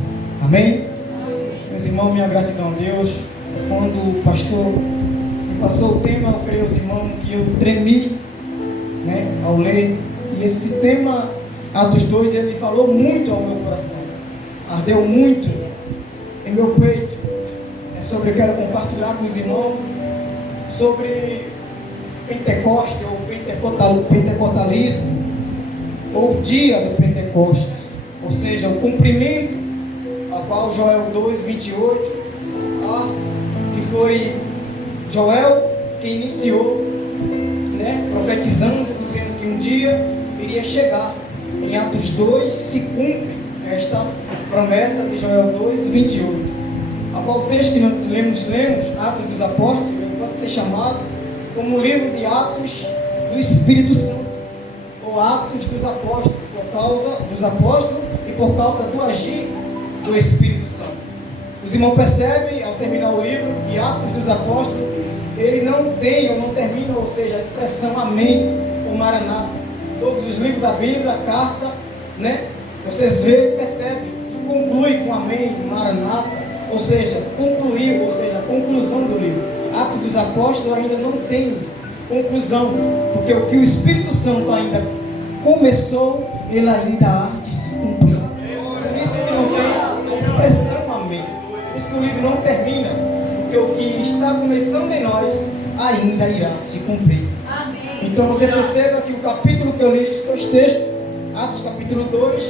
Amém? Meus irmãos, minha gratidão a Deus. Quando o pastor me passou o tema, eu creio, os irmãos, que eu tremi, né, ao ler. E esse tema, Atos 2, ele falou muito ao meu coração, ardeu muito em meu peito. É sobre, eu quero compartilhar com os irmãos sobre Pentecoste, ou pentecostalismo, ou dia do Pentecoste, ou seja, o cumprimento a qual Joel 2, 28, que foi Joel que iniciou, né, profetizando, dizendo que um dia iria chegar. Em Atos 2 se cumpre esta promessa de Joel 2, 28. A qual texto que nós lemos, Atos dos Apóstolos, pode ser chamado como o livro de Atos do Espírito Santo, ou Atos dos Apóstolos, por causa dos apóstolos e por causa do agir do Espírito Santo. Os irmãos percebem, ao terminar o livro, que Atos dos Apóstolos, ele não tem ou não termina, ou seja, a expressão amém ou maranata. Todos os livros da Bíblia, a carta, né, vocês veem, percebem que conclui com amém, maranata, ou seja, concluiu, ou seja, a conclusão do livro. Atos dos Apóstolos ainda não tem conclusão, porque o que o Espírito Santo ainda começou, ele ainda há de se cumprir. Por isso que não tem a expressão amém. Por isso que o livro não termina, porque o que está começando em nós ainda irá se cumprir. Amém. Então você perceba que o capítulo que eu li, dois textos, Atos capítulo 2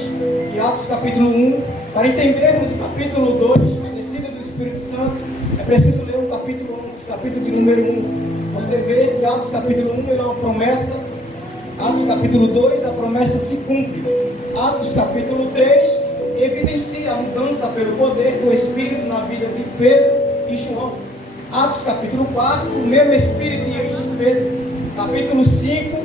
e Atos capítulo 1, para entendermos o capítulo 2, a descida do Espírito Santo, é preciso ler o capítulo 1, o capítulo de número 1. Você vê que Atos capítulo 1 ele é uma promessa, Atos capítulo 2 a promessa se cumpre. Atos capítulo 3 evidencia a mudança pelo poder do Espírito na vida de Pedro e João. Atos capítulo 4, o mesmo Espírito enche Pedro. Capítulo 5,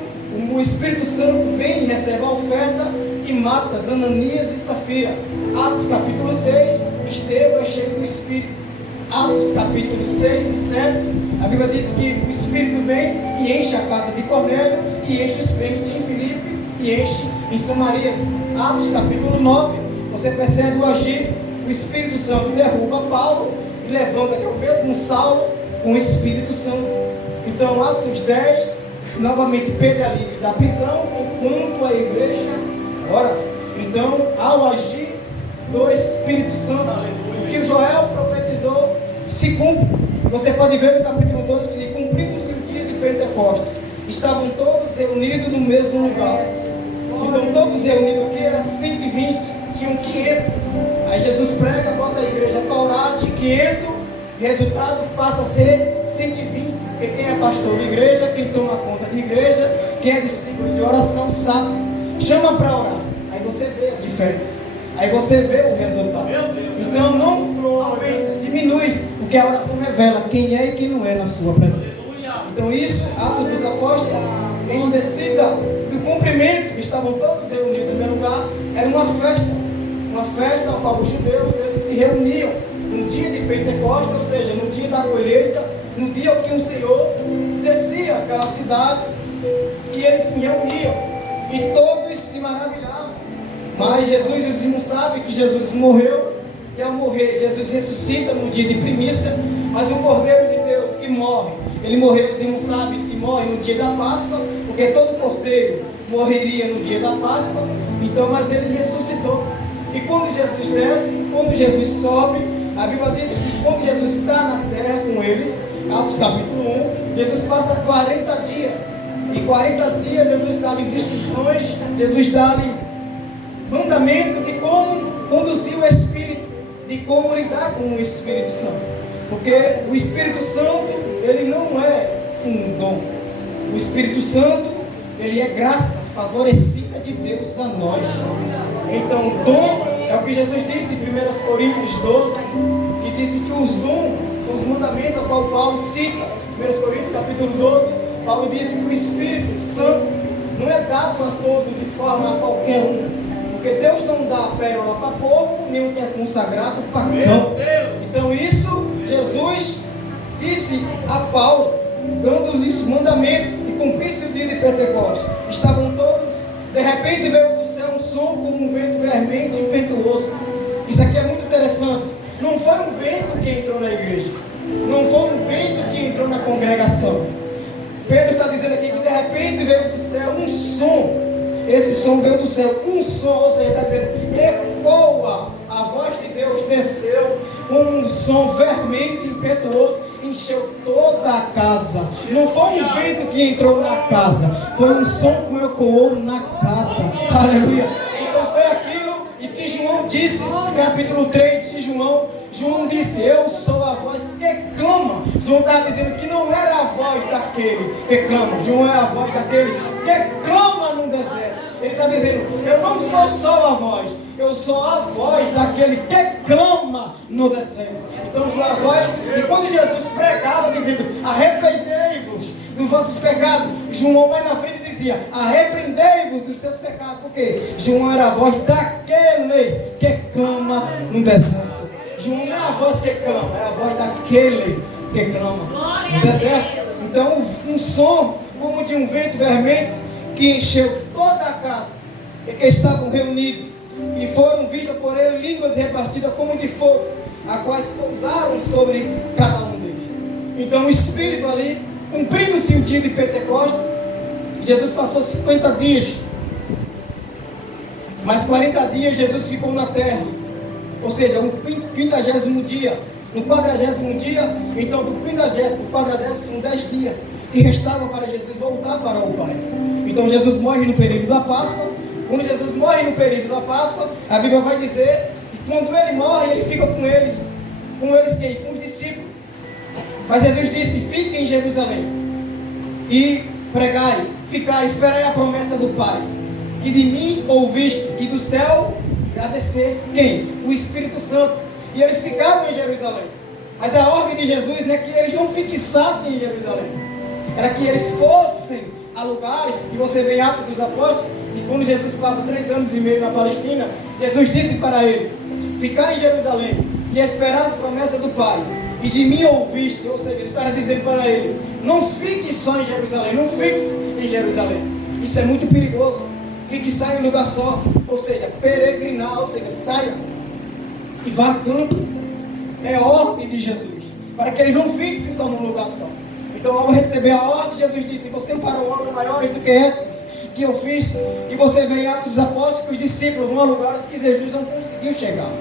o Espírito Santo vem e recebe a oferta e mata Ananias e Safira. Atos capítulo 6, Estevão é cheio do Espírito. Atos capítulo 6 e 7, a Bíblia diz que o Espírito vem e enche a casa de Cornélio, e enche os crentes em Filipe, e enche em Samaria. Atos capítulo 9, você percebe o agir, o Espírito Santo derruba Paulo e levanta que é o mesmo Saulo com o Espírito Santo. Então Atos 10, novamente Pedro é livre da prisão, enquanto a igreja ora. Então, ao agir do Espírito Santo, o que o Joel profetizou se cumpre. Você pode ver no capítulo 2 que cumprindo-se o dia de Pentecostes, estavam todos reunidos no mesmo lugar. Então todos reunidos aqui, era 120, tinham 500. Aí Jesus prega, bota a igreja para orar, de 500, resultado passa a ser 120. Porque quem é pastor de igreja, quem toma conta de igreja, quem é discípulo de oração sabe, chama para orar. Aí você vê a diferença, aí você vê o resultado. Então não aumenta, diminui, porque a oração revela quem é e quem não é na sua presença. Então isso, Atos dos Apóstolos, em descida do cumprimento, estavam todos reunidos no mesmo lugar, era uma festa ao qual os judeus eles se reuniam no dia de Pentecostes, ou seja, no dia da colheita, no dia que o Senhor descia aquela cidade, e eles se reuniam, e todos se maravilhavam. Mas Jesus, os irmãos sabem que Jesus morreu, e ao morrer, Jesus ressuscita no dia de primícia, mas o Cordeiro de Deus que morre, ele morreu, os irmãos sabem que morre no dia da Páscoa, porque todo cordeiro morreria no dia da Páscoa, então, mas ele ressuscitou. E quando Jesus desce, quando Jesus sobe, a Bíblia diz que quando Jesus está na terra com eles, Atos capítulo 1, Jesus passa 40 dias, e 40 dias Jesus dá-lhe instruções, Jesus dá-lhe mandamento de como conduzir o Espírito, de como lidar com o Espírito Santo, porque o Espírito Santo, ele não é um dom, o Espírito Santo, ele é graça favorecida de Deus a nós. Então o dom É o que Jesus disse em 1 Coríntios 12, que disse que os dons são os mandamentos a qual Paulo cita. 1 Coríntios capítulo 12, Paulo disse que o Espírito Santo não é dado a todos de forma a qualquer um. Porque Deus não dá a pérola para porco, nem o que é consagrado para cão. Então isso, Jesus disse a Paulo, dando-lhes mandamento, e cumprisse o dia de Pentecostes. Estavam todos, de repente veio do céu um som como um vento veemente e impetuoso. Isso aqui é muito interessante. Não foi um vento que entrou na igreja. Não foi um vento que entrou na congregação. Pedro está dizendo aqui que de repente veio do céu um som. Esse som veio do céu, um som, ou seja, está dizendo, ecoa, a voz de Deus desceu, um som veemente, impetuoso, encheu toda a casa. Não foi um vento que entrou na casa, foi um som que ecoou na casa. Aleluia. Então foi aquilo e que João disse, no capítulo 3 de João disse, eu sou a voz que clama. João estava dizendo que não era a voz daquele que clama. João é a voz daquele que clama no deserto. Ele está dizendo, eu não sou só a voz, eu sou a voz daquele que clama no deserto. Então João é a voz, e quando Jesus pregava dizendo, arrependei-vos dos vossos pecados, João mais na frente dizia, arrependei-vos dos seus pecados. Porque João era a voz daquele que clama no deserto. João não é a voz que clama, é a voz daquele que clama no deserto. Então um som como de um vento veemente que encheu toda a casa, e que estavam reunidos, e foram vistas por ele línguas repartidas como de fogo, as quais pousaram sobre cada um deles. Então o Espírito ali, cumprindo-se o dia de Pentecostes, Jesus passou 50 dias, mais 40 dias Jesus ficou na terra, ou seja, o 50º dia, no 40º dia, então do 50º para o 40º são 10 dias, que restava para Jesus voltar para o Pai. Então Jesus morre no período da Páscoa. Quando Jesus morre no período da Páscoa, a Bíblia vai dizer que quando ele morre, ele fica com eles quem? Com os discípulos. Mas Jesus disse, fiquem em Jerusalém e pregai, ficai, esperai a promessa do Pai, que de mim ouviste, e do céu irá descer quem? O Espírito Santo. E eles ficaram em Jerusalém. Mas a ordem de Jesus não é que eles não fixassem em Jerusalém, era que eles fossem a lugares, que você vê em Atos dos Apóstolos, e quando Jesus passa 3 anos e meio na Palestina, Jesus disse para ele, ficar em Jerusalém e esperar as promessas do Pai, e de mim ouviste, ou seja, ele estava dizendo para ele, não fique só em Jerusalém, não fixe em Jerusalém, isso é muito perigoso, fique só em um lugar só, ou seja, peregrinar, ou seja, saia e vá a campo, é a ordem de Jesus, para que eles não fixem só num lugar só. Então, ao receber a ordem, Jesus disse, você fará obras maiores do que essas que eu fiz, e você vê em Atos dos Apóstolos que os discípulos vão a lugares que Jesus não conseguiu chegar.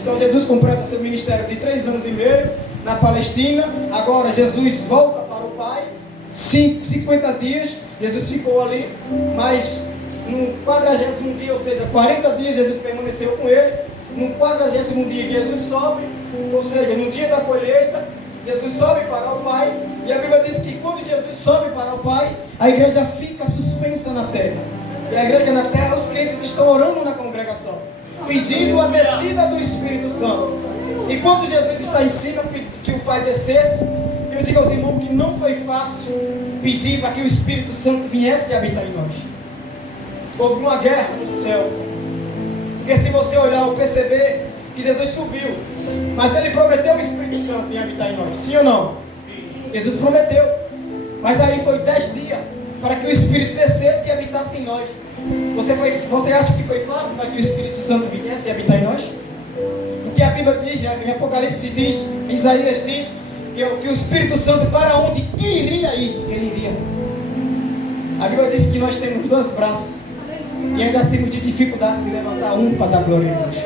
Então Jesus completa seu ministério de 3 anos e meio na Palestina. Agora Jesus volta para o Pai, 50 dias, Jesus ficou ali, mas no 40º dia, ou seja, 40 dias Jesus permaneceu com ele. No 40º dia Jesus sobe, ou seja, no dia da colheita, Jesus sobe para o Pai, e a Bíblia diz que quando Jesus sobe para o Pai, a igreja fica suspensa na terra. E a igreja na terra, os crentes estão orando na congregação, pedindo a descida do Espírito Santo. E quando Jesus está em cima, que o Pai descesse, eu digo aos irmãos que não foi fácil pedir para que o Espírito Santo viesse habitar em nós. Houve uma guerra no céu. Porque se você olhar ou perceber que Jesus subiu, mas ele prometeu o Espírito Santo em habitar em nós, sim ou não? Sim. Jesus prometeu, mas aí foi 10 dias para que o Espírito descesse e habitasse em nós. Você acha que foi fácil para que o Espírito Santo viesse e habitar em nós? Porque a Bíblia diz, em Apocalipse diz, em Isaías diz, que o Espírito Santo, para onde iria ir, ele iria. A Bíblia diz que nós temos 2 braços e ainda temos dificuldade de levantar um para dar glória a Deus.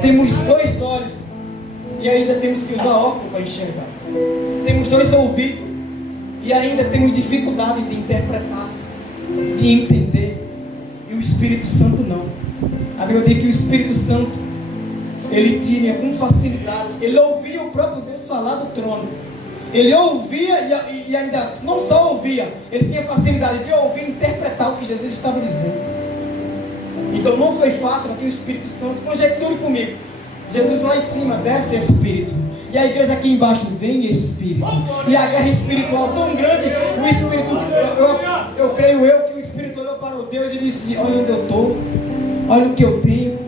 Temos 2 olhos e ainda temos que usar óculos para enxergar. Temos 2 ouvidos e ainda temos dificuldade de interpretar, de entender. E o Espírito Santo não. A Bíblia diz que o Espírito Santo, ele tinha com facilidade, ele ouvia o próprio Deus falar do trono. Ele ouvia e ainda não só ouvia, ele tinha facilidade de ouvir e interpretar o que Jesus estava dizendo. Então não foi fácil para que o Espírito Santo conjecture comigo. Jesus lá em cima desce Espírito. E a igreja aqui embaixo vem Espírito. E a guerra espiritual tão grande, o Espírito, eu creio que o Espírito olhou para o Deus e disse: olha onde eu estou, olha o que eu tenho,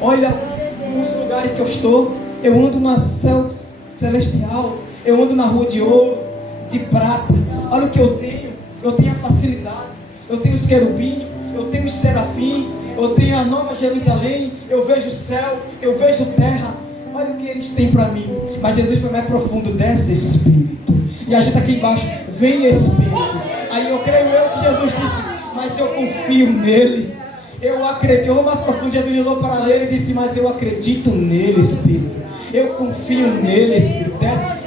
olha os lugares que eu estou. Eu ando no céu celestial, eu ando na rua de ouro, de prata. Olha o que eu tenho a facilidade, eu tenho os querubins, eu tenho os serafim, eu tenho a nova Jerusalém, eu vejo o céu, eu vejo terra. Olha o que eles têm para mim. Mas Jesus foi mais profundo, desce Espírito. E a gente aqui embaixo, vem Espírito. Aí eu creio que Jesus disse: mas eu confio nele, eu acredito. Eu vou mais profundo. Jesus olhou para ele e disse: mas eu acredito nele, Espírito, eu confio nele, Espírito.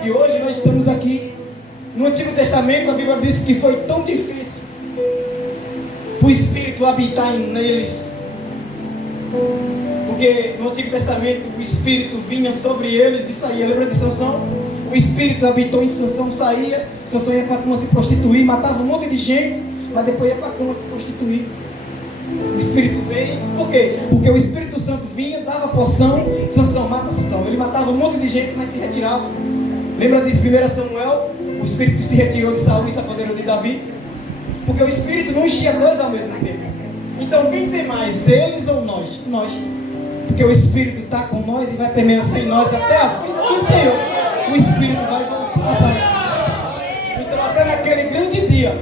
E hoje nós estamos aqui. No Antigo Testamento a Bíblia diz que foi tão difícil para o Espírito habitar neles, porque no Antigo Testamento o Espírito vinha sobre eles e saía. Lembra de Sansão? O Espírito habitou em Sansão, saía. Sansão ia para a cama se prostituir, matava um monte de gente, mas depois ia para a cama se prostituir. O Espírito veio, por quê? Porque o Espírito Santo vinha, dava poção. Sansão mata Sansão, ele matava um monte de gente, mas se retirava. Lembra de 1 Samuel? O Espírito se retirou de Saul e se apoderou de Davi, porque o Espírito não enchia dois ao mesmo tempo. Então quem tem mais, eles ou nós? Nós. Porque o Espírito está com nós e vai permanecer em nós até a vinda do Senhor. O Espírito vai voltar para nós. Então até naquele grande dia,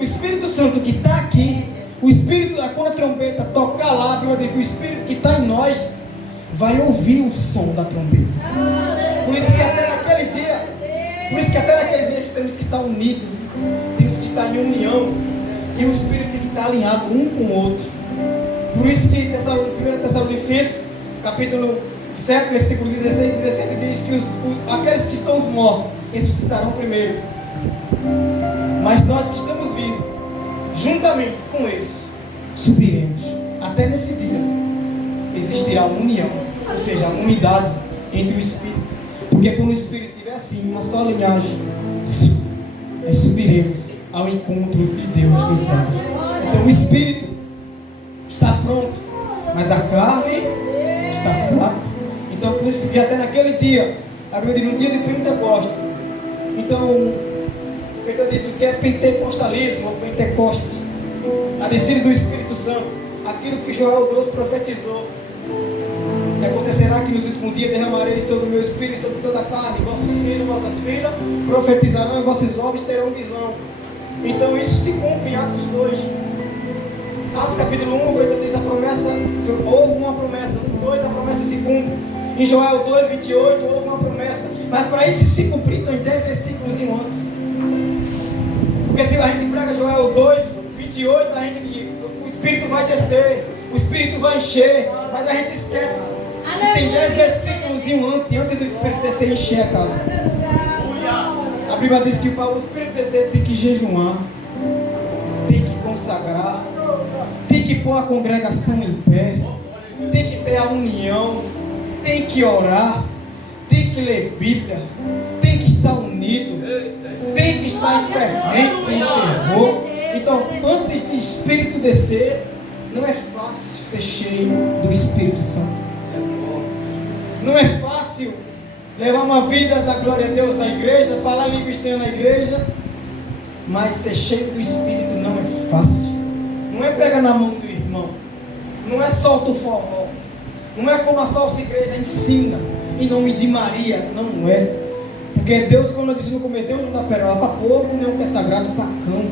o Espírito Santo que está aqui, o Espírito, quando a trombeta tocar lá, a Bíblia diz que o Espírito que está em nós vai ouvir o som da trombeta. Por isso que até naquele dia temos que estar unidos, temos que estar em união, e o Espírito tem que estar alinhado um com o outro. Por isso que 1 Tessalonicenses, capítulo 7, versículo 16 e 17 diz que aqueles que estão mortos ressuscitarão primeiro, mas nós que estamos vivos, juntamente com eles, subiremos. Até nesse dia existirá uma união, ou seja, a unidade entre o Espírito. Porque quando o Espírito estiver assim, uma só linhagem, subiremos ao encontro de Deus nos céus. Então o Espírito está pronto, mas a carne está fraca. Então por isso que até naquele dia, a Bíblia diz, no dia de Pentecostes. Então, feita disso, o que é pentecostalismo ou Pentecostes? A descida do Espírito Santo, aquilo que Joel 12 profetizou. E acontecerá que nos últimos dias derramarei sobre o meu Espírito, sobre toda a carne. Vossos filhos, vossas filhas profetizarão, e vossos homens terão visão. Então isso se cumpre em Atos 2. Atos capítulo 1, feita disso, a promessa, houve uma promessa. No 2 a promessa se cumpre. Em Joel 2, 28, houve uma promessa. Mas para isso se cumprir, então em 10 versículos antes. Porque se a gente prega Joel 2, 28, a gente diz, o Espírito vai descer, o Espírito vai encher, mas a gente esquece. E tem 10 versículos antes do Espírito descer e encher a casa. A Bíblia diz que para o Espírito descer tem que jejuar, tem que consagrar, tem que pôr a congregação em pé, tem que ter a união, tem que orar, tem que ler Bíblia, tem que estar unido, tem que estar em fervente, em fervor. Então, antes do Espírito descer, não é fácil ser cheio do Espírito Santo. Não é fácil levar uma vida da glória a Deus na igreja, falar língua estranha na igreja, mas ser cheio do Espírito não é fácil. Não é pegar na mão do irmão, não é solta o forró, não é como a falsa igreja ensina, em nome de Maria, não é. Porque Deus, quando eu disse no começo, Deus não dá pérola para porco, nem o que é sagrado para cão.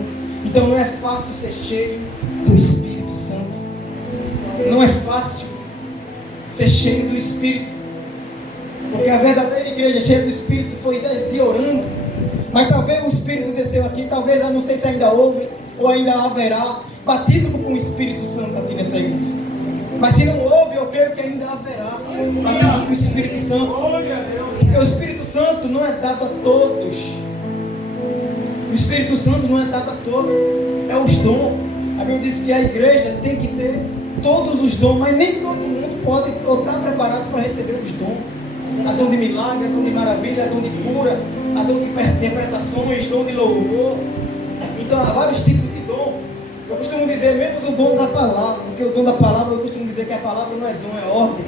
Então não é fácil ser cheio do Espírito Santo. Não é fácil ser cheio do Espírito. Porque a verdadeira igreja cheia do Espírito foi 10 dias orando. Mas talvez o Espírito desceu aqui, talvez, eu não sei se ainda houve ou ainda haverá batismo com o Espírito Santo aqui nessa igreja. Mas se não houve, eu creio que ainda haverá batismo com o Espírito Santo. Porque o Espírito Santo não é dado a todos. O Espírito Santo não é dado a todos. É os dons. A Bíblia diz que a igreja tem que ter todos os dons, mas nem todo mundo pode estar preparado para receber os dons. Há dom de milagre, há dom de maravilha, há dom de cura, há dom de interpretações, dom de louvor. Então há vários tipos de dom. Eu costumo dizer menos o dom da palavra, porque o dom da palavra, eu costumo dizer que a palavra não é dom, é ordem.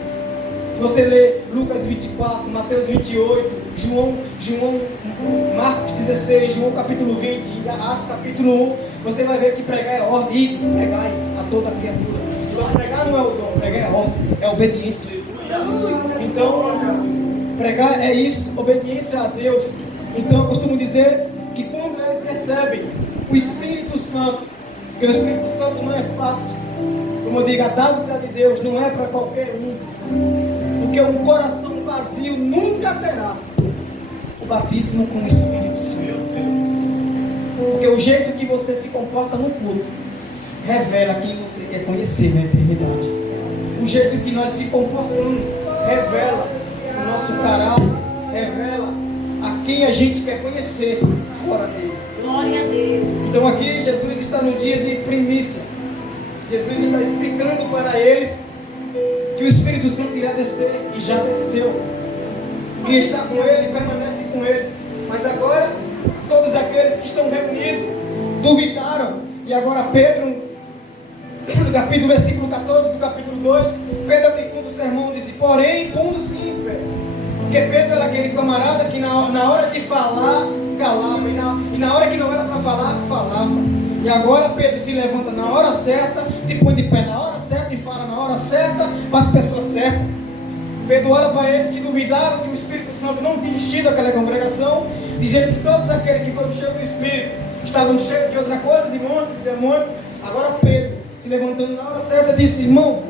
Se você lê Lucas 24, Mateus 28, Marcos 16, João capítulo 20, Atos capítulo 1, você vai ver que pregar é ordem, e pregar a toda criatura. Então pregar não é o dom, pregar é ordem, é obediência. Então, pregar é isso, obediência a Deus. Então eu costumo dizer que quando eles recebem o Espírito Santo, porque o Espírito Santo não é fácil, como eu digo, a dádiva de Deus não é para qualquer um, porque um coração vazio nunca terá o batismo com o Espírito Santo. Porque o jeito que você se comporta no culto revela quem você quer conhecer na eternidade. O jeito que nós se comportamos revela o nosso caráter, revela a quem a gente quer conhecer fora dele. Glória a Deus. Então aqui Jesus está no dia de primícia. Jesus está explicando para eles que o Espírito Santo irá descer e já desceu. E está com ele e permanece com ele. Mas agora todos aqueles que estão reunidos duvidaram. E agora Pedro, no versículo 14 do capítulo 2, Pedro aplicando o sermão disse: porém, pondo-se em pé. Porque Pedro era aquele camarada que na hora de falar, calava. E na hora que não era para falar, falava. E agora Pedro se levanta na hora certa, se põe de pé na hora certa e fala na hora certa para as pessoas certas. Pedro olha para eles que duvidaram que o Espírito Santo não tinha enchido aquela congregação, dizendo que todos aqueles que foram cheios do Espírito estavam cheios de outra coisa, de monte, de demônio. Agora Pedro, se levantando na hora certa, disse: irmão,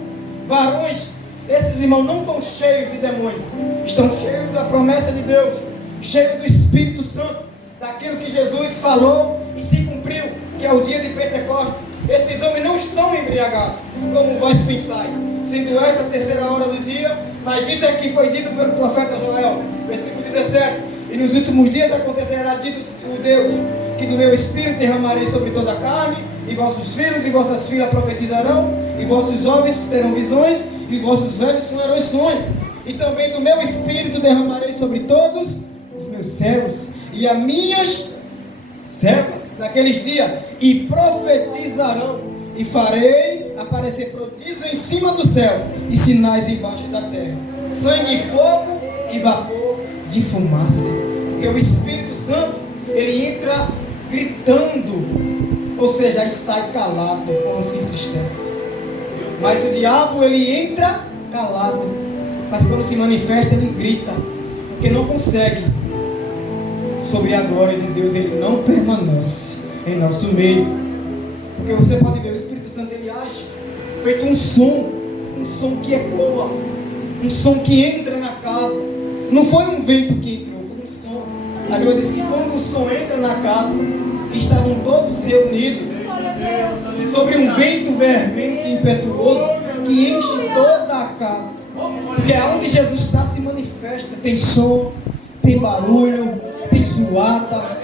varões, esses irmãos não estão cheios de demônio, estão cheios da promessa de Deus, cheios do Espírito Santo, daquilo que Jesus falou e se cumpriu, que é o dia de Pentecostes. Esses homens não estão embriagados, como vós pensais, sendo esta a terceira hora do dia, mas isso é que foi dito pelo profeta Joel, versículo 17: e nos últimos dias acontecerá, diz o Deus, que do meu Espírito derramarei sobre toda a carne, e vossos filhos e vossas filhas profetizarão, e vossos jovens terão visões, e vossos velhos sonharão sonhos, e também do meu Espírito derramarei sobre todos os meus servos, e as minhas servas, naqueles dias, e profetizarão, e farei aparecer prodígio em cima do céu, e sinais embaixo da terra, sangue e fogo, e vapor de fumaça. Porque o Espírito Santo, ele entra gritando, ou seja, aí sai calado quando se entristece. Mas o diabo, ele entra calado, mas quando se manifesta, ele grita, porque não consegue. Sobre a glória de Deus, ele não permanece em nosso meio. Porque você pode ver, o Espírito Santo, ele age feito um som que ecoa, um som que entra na casa. Não foi um vento que entrou, foi um som. A Bíblia diz que quando o som entra na casa, que estavam todos reunidos, sobre um vento vermente impetuoso que enche toda a casa. Porque aonde Jesus está se manifesta, tem som, tem barulho, tem zoada,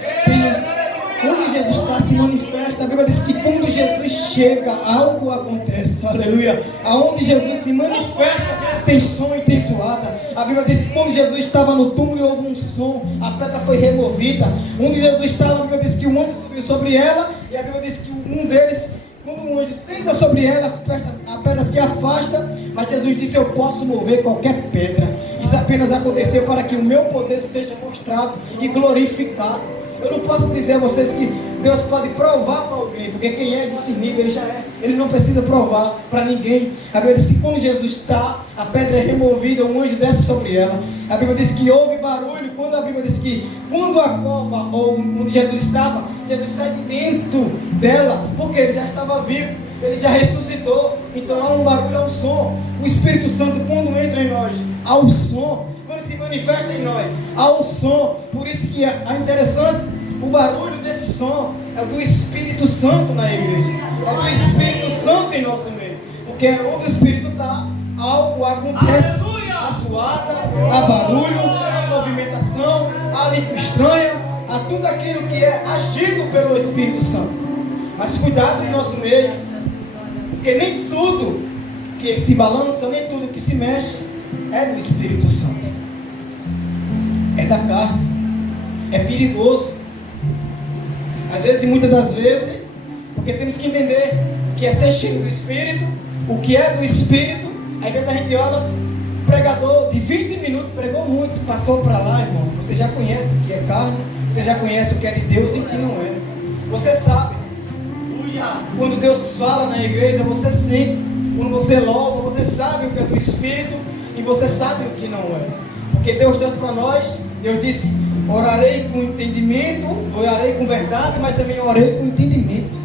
onde Jesus está se manifesta. A Bíblia diz que quando Jesus chega, algo acontece, aleluia. Aonde Jesus se manifesta, tem som e tem zoada. A Bíblia diz que quando Jesus estava no túmulo, houve um som, a pedra foi removida. Onde Jesus estava, a Bíblia diz que um anjo subiu sobre ela, e a Bíblia diz que um deles, quando um anjo senta sobre ela, a pedra se afasta, mas Jesus disse: eu posso mover qualquer pedra. Isso apenas aconteceu para que o meu poder seja mostrado e glorificado. Eu não posso dizer a vocês que Deus pode provar para alguém, porque quem é discernível, ele já é. Ele não precisa provar para ninguém. A Bíblia diz que quando Jesus está, a pedra é removida, um anjo desce sobre ela. A Bíblia diz que houve barulho. Quando a Bíblia diz que quando a cova, ou onde Jesus estava, Jesus sai de dentro dela, porque ele já estava vivo, ele já ressuscitou. Então há um barulho, há um som. O Espírito Santo, quando entra em nós, há um som. Quando se manifesta em nós, há um som. Por isso que é interessante, o barulho desse som é o do Espírito Santo na igreja, é o do Espírito Santo em nosso meio. Porque onde o Espírito está, algo acontece. Há zoada, há barulho, há movimentação, há língua estranha, há tudo aquilo que é agido pelo Espírito Santo. Mas cuidado em nosso meio, porque nem tudo que se balança, nem tudo que se mexe é do Espírito Santo. É da carne. É perigoso. Às vezes, muitas das vezes, Porque temos que entender o que é ser cheio do Espírito, o que é do Espírito. Às vezes a gente olha, pregador de 20 minutos, pregou muito, passou para lá, irmão. Você já conhece o que é carne, você já conhece o que é de Deus e o que não é. Você sabe. Quando Deus fala na igreja, você sente. Quando você louva, você sabe o que é do Espírito e você sabe o que não é. Porque Deus deu para nós, Deus disse, orarei com entendimento, orarei com verdade, mas também orarei com entendimento.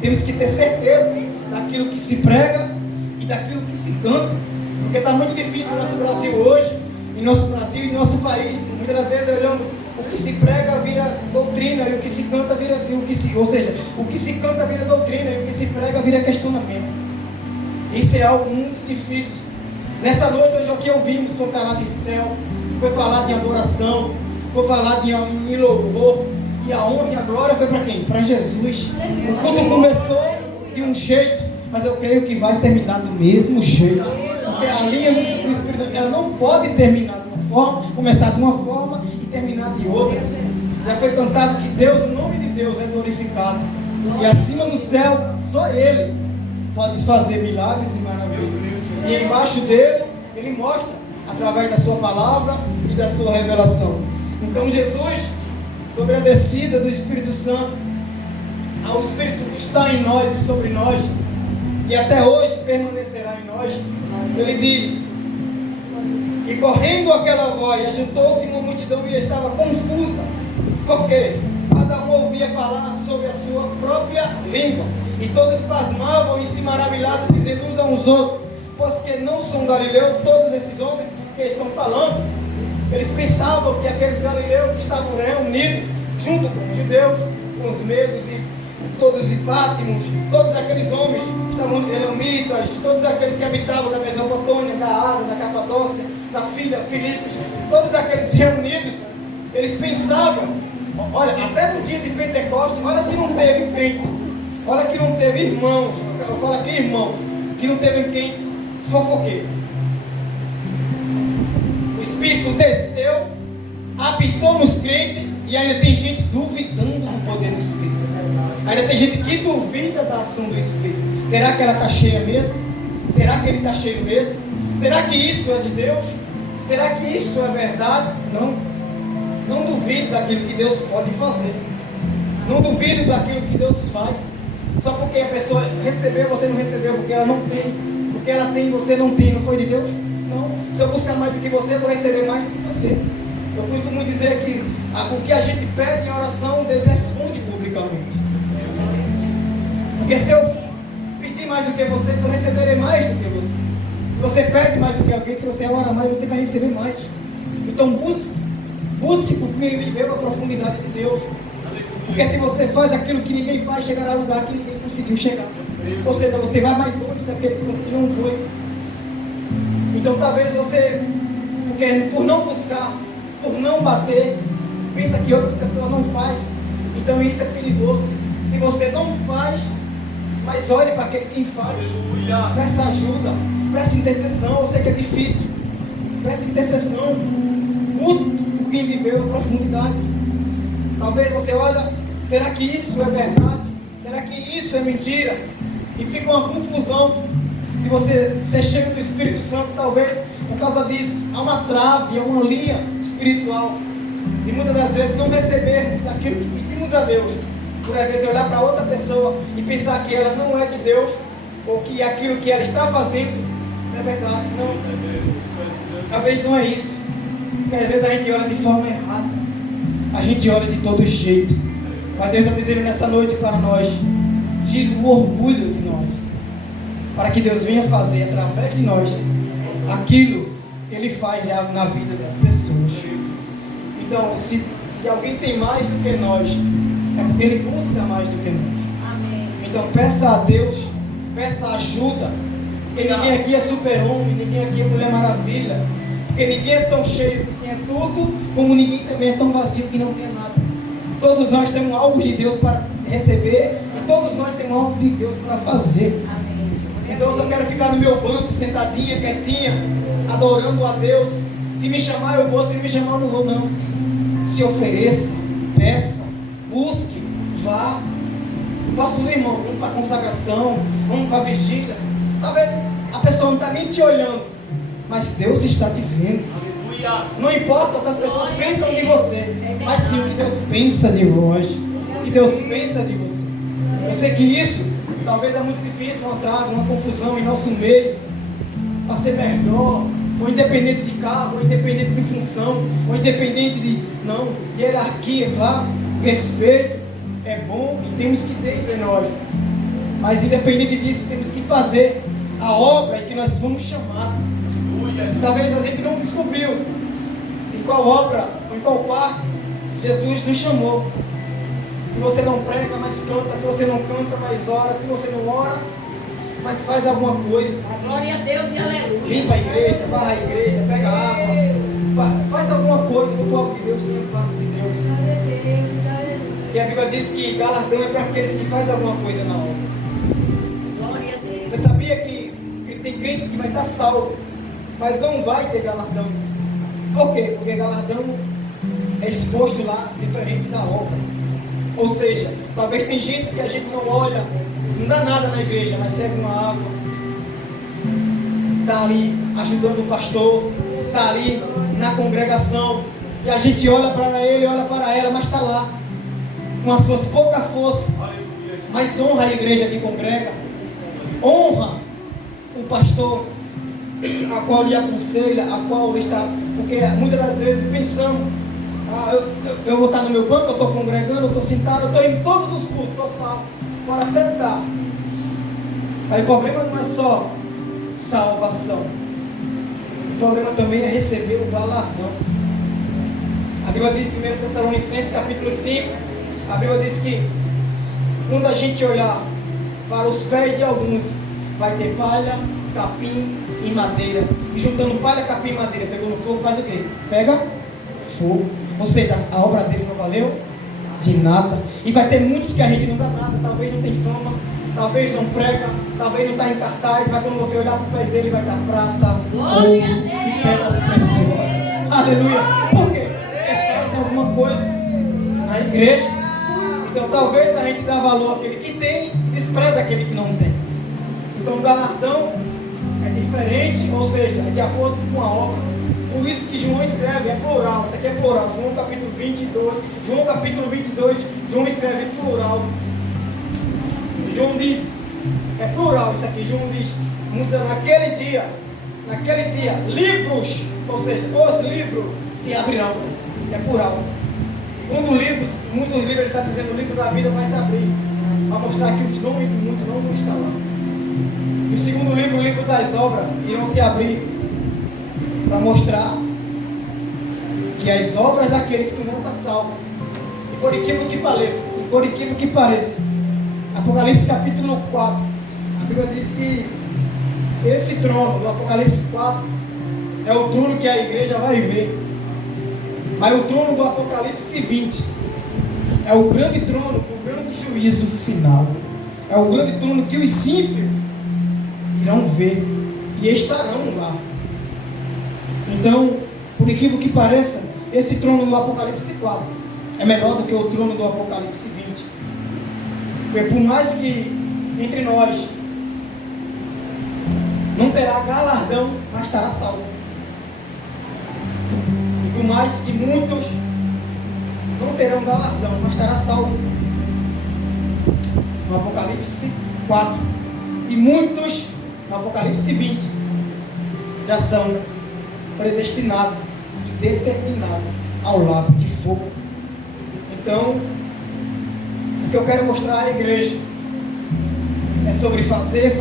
Temos que ter certeza daquilo que se prega e daquilo que se canta. Porque está muito difícil no nosso Brasil hoje, em nosso Brasil e em nosso país. Muitas das vezes olhamos, o que se prega vira doutrina e o que se canta vira, ou seja, o que se canta vira doutrina e o que se prega vira questionamento. Isso é algo muito difícil. Nessa noite hoje aqui ouvimos, foi falar de céu, foi falar de adoração, foi falar de louvor, e a honra e a glória foi para quem? Para Jesus. O culto começou de um jeito, mas eu creio que vai terminar do mesmo jeito. Porque a linha do Espírito, ela não pode terminar de uma forma, começar de uma forma e terminar de outra. Já foi cantado que Deus, o nome de Deus é glorificado. E acima do céu, só Ele pode fazer milagres e maravilhas. E embaixo dele, Ele mostra, através da sua palavra e da sua revelação. Então Jesus, sobre a descida do Espírito Santo, ao Espírito que está em nós e sobre nós, e até hoje permanecerá em nós, Ele diz, e correndo aquela voz, ajuntou-se uma multidão e estava confusa, porque cada um ouvia falar sobre a sua própria língua, e todos pasmavam e se maravilhavam, dizendo uns aos outros, pois que não são galileus todos esses homens que estão falando. Eles pensavam que aqueles galileus que estavam reunidos, junto com os judeus, com os medos e todos os hipátimos, todos aqueles homens que estavam elamitas, todos aqueles que habitavam da Mesopotâmia, da Ásia, da Capadócia, da Filipos, todos aqueles reunidos, eles pensavam, olha, até no dia de Pentecostes, olha se não teve crente, olha que não teve irmãos, eu falo aqui irmão, que não teve crente fofoqueiro. O Espírito desceu, habitou nos crentes e ainda tem gente duvidando do poder do Espírito. Ainda tem gente que duvida da ação do Espírito. Será que ela está cheia mesmo? Será que ele está cheio mesmo? Será que isso é de Deus? Será que isso é verdade? Não. Não duvide daquilo que Deus pode fazer. Não duvide daquilo que Deus faz. Só porque a pessoa recebeu, você não recebeu, porque ela não tem. Porque ela tem, você não tem. Não foi de Deus? Não. Se eu buscar mais do que você, eu vou receber mais do que você. Eu costumo dizer que o que a gente pede em oração, Deus responde publicamente. Porque se eu pedir mais do que você, eu receberei mais do que você. Se você pede mais do que alguém, se você ora mais, você vai receber mais. Então busque porque viveu a profundidade de Deus. Porque se você faz aquilo que ninguém faz, chegará a um lugar que ninguém conseguiu chegar. Ou seja, você vai mais longe daquele que você não foi. Então talvez você, porque por não buscar, por não bater, pensa que outras pessoas não fazem. Então isso é perigoso. Se você não faz, mas olhe para aquele que faz. Peça ajuda, peça intercessão. Eu sei que é difícil. Peça intercessão. Busque por quem viveu a profundidade. Talvez você olha, será que isso é verdade? Será que isso é mentira? E fica uma confusão de você ser cheio do Espírito Santo, talvez por causa disso. Há uma trave, há uma linha espiritual. E muitas das vezes não recebermos aquilo que pedimos a Deus. Por às vezes olhar para outra pessoa e pensar que ela não é de Deus, ou que aquilo que ela está fazendo não é verdade. Não. Talvez não é isso. Porque às vezes a gente olha de forma errada. A gente olha de todo jeito. Mas Deus está dizendo nessa noite para nós: tire o orgulho de nós, para que Deus venha fazer através de nós aquilo que Ele faz já na vida das pessoas. Então, se alguém tem mais do que nós, é porque Ele busca mais do que nós. Amém. Então peça a Deus, peça ajuda. Porque ninguém aqui é super-homem, ninguém aqui é Mulher Maravilha. Porque ninguém é tão cheio que tem tudo, como ninguém também é tão vazio que não tem nada. Todos nós temos algo de Deus para receber e todos nós temos algo de Deus para fazer. Amém. Então eu só quero ficar no meu banco, sentadinha, quietinha, adorando a Deus. Se me chamar eu vou, se não me chamar eu não vou não. Se ofereça, peça, busque, vá. Posso ir, irmão, vamos para a consagração, vamos para a vigília. Talvez a pessoa não está nem te olhando, mas Deus está te vendo. Não importa o que as pessoas pensam de você, mas sim o que Deus pensa de vós, o que Deus pensa de você. Eu sei que isso talvez é muito difícil, uma trava, uma confusão em nosso meio, para ser melhor, ou independente de cargo, ou independente de função, ou independente de hierarquia, claro, respeito é bom e temos que ter entre nós. Mas independente disso, temos que fazer a obra em que nós fomos chamados. Talvez a gente não descobriu em qual obra, ou em qual parte Jesus nos chamou. Se você não prega, mas canta. Se você não canta, mas ora. Se você não ora, mas faz alguma coisa. Glória a Deus e aleluia. Limpa a igreja, varra a igreja, pega água. Faz alguma coisa no algo de Deus, no quarto de Deus. E a Bíblia diz que galardão é para aqueles que fazem alguma coisa na obra. Glória a Deus. Você sabia que tem crente que vai estar salvo, mas não vai ter galardão? Por quê? Porque galardão é exposto lá diferente da obra. Ou seja, talvez tem gente que a gente não olha, não dá nada na igreja, mas segue uma água, está ali ajudando o pastor, está ali na congregação, e a gente olha para ele, olha para ela, mas está lá, com as suas poucas forças, mas honra a igreja que congrega, honra o pastor, a qual lhe aconselha, a qual está, porque muitas das vezes pensamos, eu vou estar no meu banco, eu estou congregando, eu estou sentado, eu estou em todos os cultos, estou salvo, para tentar. Aí o problema não é só salvação, o problema também é receber o galardão. A Bíblia diz, 1 Tessalonicenses capítulo 5, a Bíblia diz que quando a gente olhar para os pés de alguns, vai ter palha, capim e madeira. E juntando palha, capim e madeira, pegou no fogo, faz o quê? Pega fogo. Ou seja, a obra dele não valeu de nada. E vai ter muitos que a gente não dá nada, talvez não tem fama, talvez não prega, talvez não está em cartaz, mas quando você olhar para o pé dele vai estar prata, ouro e pedras preciosas. Aleluia! Por quê? Porque faz alguma coisa na igreja. Então talvez a gente dá valor àquele que tem e despreza aquele que não tem. Então o galardão é diferente, ou seja, é de acordo com a obra. Por isso que João escreve, é plural, isso aqui é plural. João capítulo 22, João escreve plural. João diz, é plural isso aqui, João diz, naquele dia, livros, ou seja, os livros se abrirão, é plural. E quando muitos livros, ele está dizendo, o livro da vida vai se abrir, para mostrar que os nomes de muitos não vão estar lá. E o segundo livro, o livro das obras, irão se abrir, para mostrar que as obras daqueles que vão estar salvos, e por equívoco que pareça, Apocalipse capítulo 4, a Bíblia diz que esse trono do Apocalipse 4 é o trono que a igreja vai ver, mas o trono do Apocalipse 20 é o grande trono, o grande juízo final, é o grande trono que os simples irão ver e estarão lá. Então, por incrível que pareça, esse trono do Apocalipse 4 é melhor do que o trono do Apocalipse 20. Porque por mais que entre nós não terá galardão, mas estará salvo. E por mais que muitos não terão galardão, mas estará salvo. No Apocalipse 4. E muitos no Apocalipse 20 já são predestinado e determinado ao lago de fogo. Então, o que eu quero mostrar à igreja é sobre fazer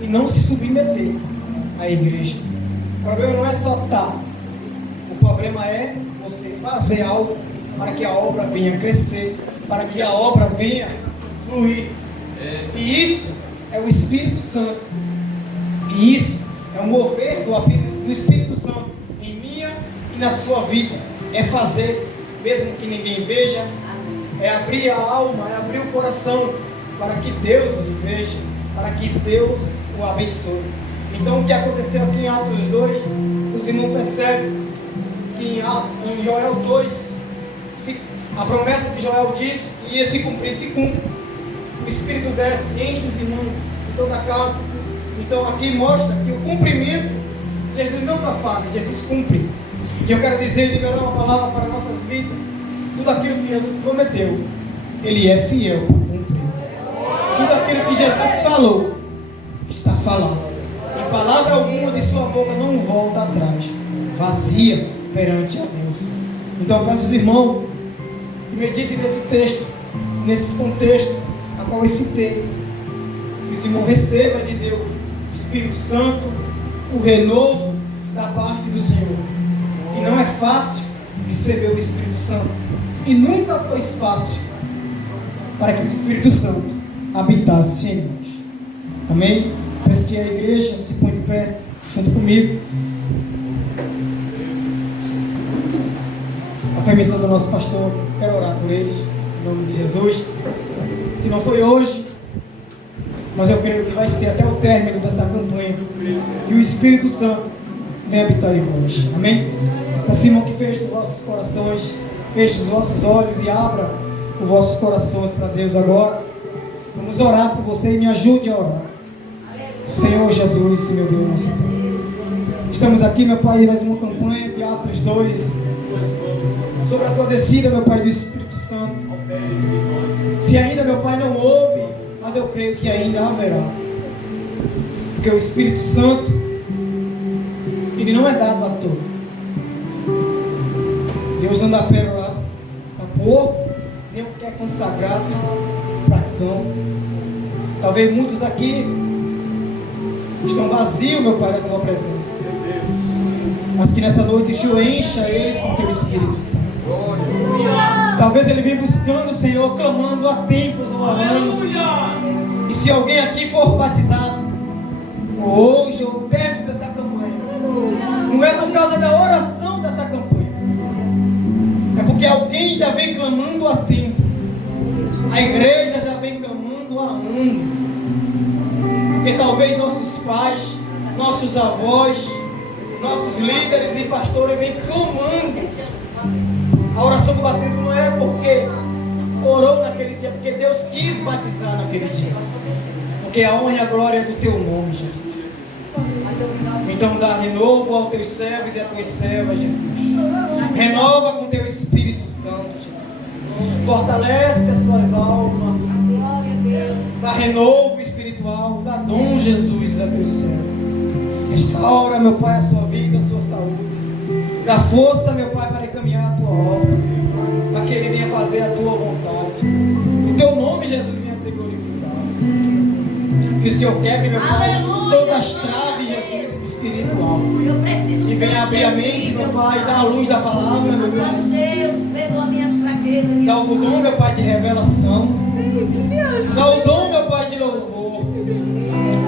e não se submeter à igreja. O problema não é só estar, o problema é você fazer algo para que a obra venha crescer, para que a obra venha fluir. E isso é o Espírito Santo. E isso é um mover do Espírito Santo em minha e na sua vida. É fazer, mesmo que ninguém veja. É abrir a alma, é abrir o coração, para que Deus o veja, para que Deus o abençoe. Então o que aconteceu aqui em Atos 2, os irmãos percebem que em Joel 2, A promessa que Joel disse que ia se cumprir, se cumpre. O Espírito desce, enche os irmãos de toda a casa. Então aqui mostra que o cumprimento, Jesus não está falho, Jesus cumpre. E eu quero dizer, liberar uma palavra para nossas vidas. Tudo aquilo que Jesus prometeu, Ele é fiel para cumprir. Tudo aquilo que Jesus falou, está falado. E palavra alguma de sua boca não volta atrás, vazia perante a Deus. Então eu peço aos irmãos que meditem nesse texto, nesse contexto a qual eu citei. Que os irmãos recebam de Deus o Espírito Santo, o renovo da parte do Senhor. Que não é fácil receber o Espírito Santo, e nunca foi fácil para que o Espírito Santo habitasse em nós. Amém? Peço que a igreja se põe de pé junto comigo. Com a permissão do nosso pastor, quero orar por eles, em nome de Jesus. Se não foi hoje, mas eu creio que vai ser até o término dessa campanha, que o Espírito Santo venha habitar em vós. Amém? Peço, irmão, que feche os vossos corações, feche os vossos olhos e abra os vossos corações para Deus agora. Vamos orar por você e me ajude a orar. Senhor Jesus, meu Deus, nosso Pai. Estamos aqui, meu Pai, em mais uma campanha de Atos 2, sobre a tua descida, meu Pai, do Espírito Santo. Se ainda, meu Pai, não houve, mas eu creio que ainda haverá. Porque o Espírito Santo, ele não é dado a todos. Deus não dá pérola para porco, nem o que é consagrado para cão. Talvez muitos aqui estão vazios, meu Pai, da tua presença. Mas que nessa noite o Senhor encha eles com teu Espírito Santo. Talvez ele venha buscando, Senhor, clamando há tempos ou há anos. E se alguém aqui for batizado, hoje ou tempo dessa campanha, não é por causa da oração dessa campanha, é porque alguém já vem clamando há tempo. A igreja já vem clamando há anos. Porque talvez nossos pais, nossos avós, nossos líderes e pastores vêm clamando. A oração do batismo não é porque orou naquele dia, porque Deus quis batizar naquele dia. Porque a honra e a glória é do teu nome, Jesus. Então dá renovo aos teus servos e às tuas servas, Jesus. Renova com teu Espírito Santo, Jesus. Fortalece as suas almas. Dá renovo espiritual, dá dom, Jesus, a teus servos. Restaura, meu Pai, a sua vida, a sua saúde. Dá força, meu Pai, para caminhar a tua obra, para que Ele venha fazer a tua vontade. Que o teu nome, Jesus, venha ser glorificado. Que o Senhor quebre, meu Pai, todas as traves, Jesus, espiritual. E venha abrir a mente, meu Pai, dar a luz da palavra, meu Pai. Dá o dom, meu Pai, de revelação. Dá o dom, meu Pai, de louvor.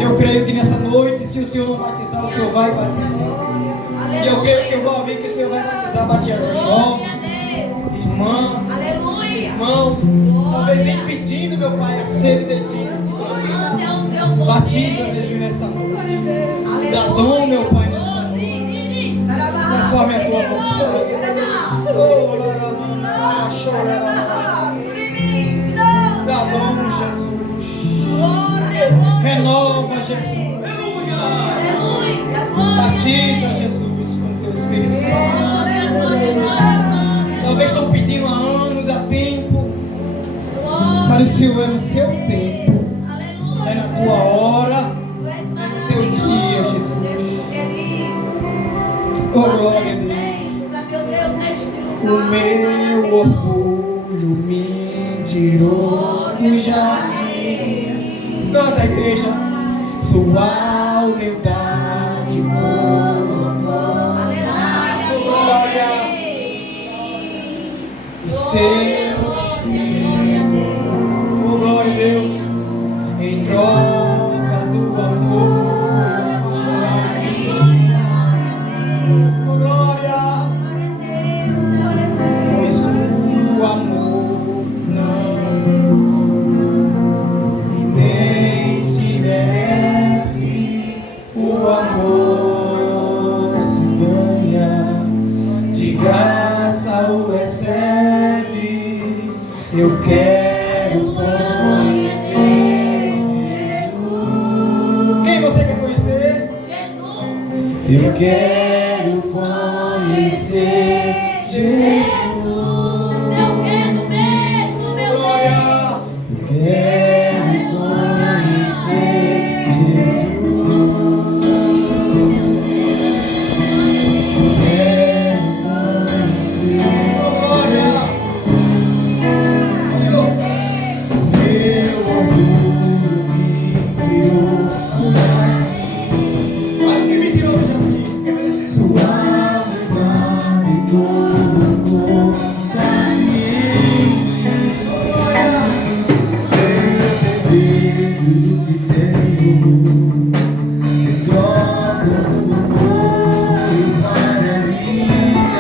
Eu creio que nessa noite, se o Senhor não batizar, o Senhor vai batizar. E eu creio que eu vou ouvir que o Senhor vai batizar, jovem, irmã, irmão, talvez nem pedindo, meu Pai, a sede de ti. Batiza, Jesus, nessa noite. Dá dom, meu Pai, nessa noite. Conforme a tua vontade. Dá dom, Jesus. Renova, Jesus. Batiza, Jesus, com teu Espírito Santo. Talvez estão pedindo há anos, há tempo. Mas o Senhor é no seu tempo. É na tua hora. É no teu dia, Jesus. Oh, glória a Deus. O meu orgulho me tirou do jardim. Canta, igreja. Sua humildade colocou. Glória. E seu oh, glória a Deus. Em troca do amor eu falaria. Oh, glória. Pois o amor não e nem se merece. O amor se ganha, de graça o recebe. Eu quero conhecer Jesus. Quem você quer conhecer? Jesus. Eu quero conhecer Jesus. Eu quero mesmo, meu Glória. Eu quero conhecer Jesus. Eu quero conhecer. Glória. Meu orgulho me tirou do jardim. Olha o que me tirou do jardim. Sua verdade tomou conta de mim. Glória. Sem ter medo do que tenho, em troca do amor que vai a minha.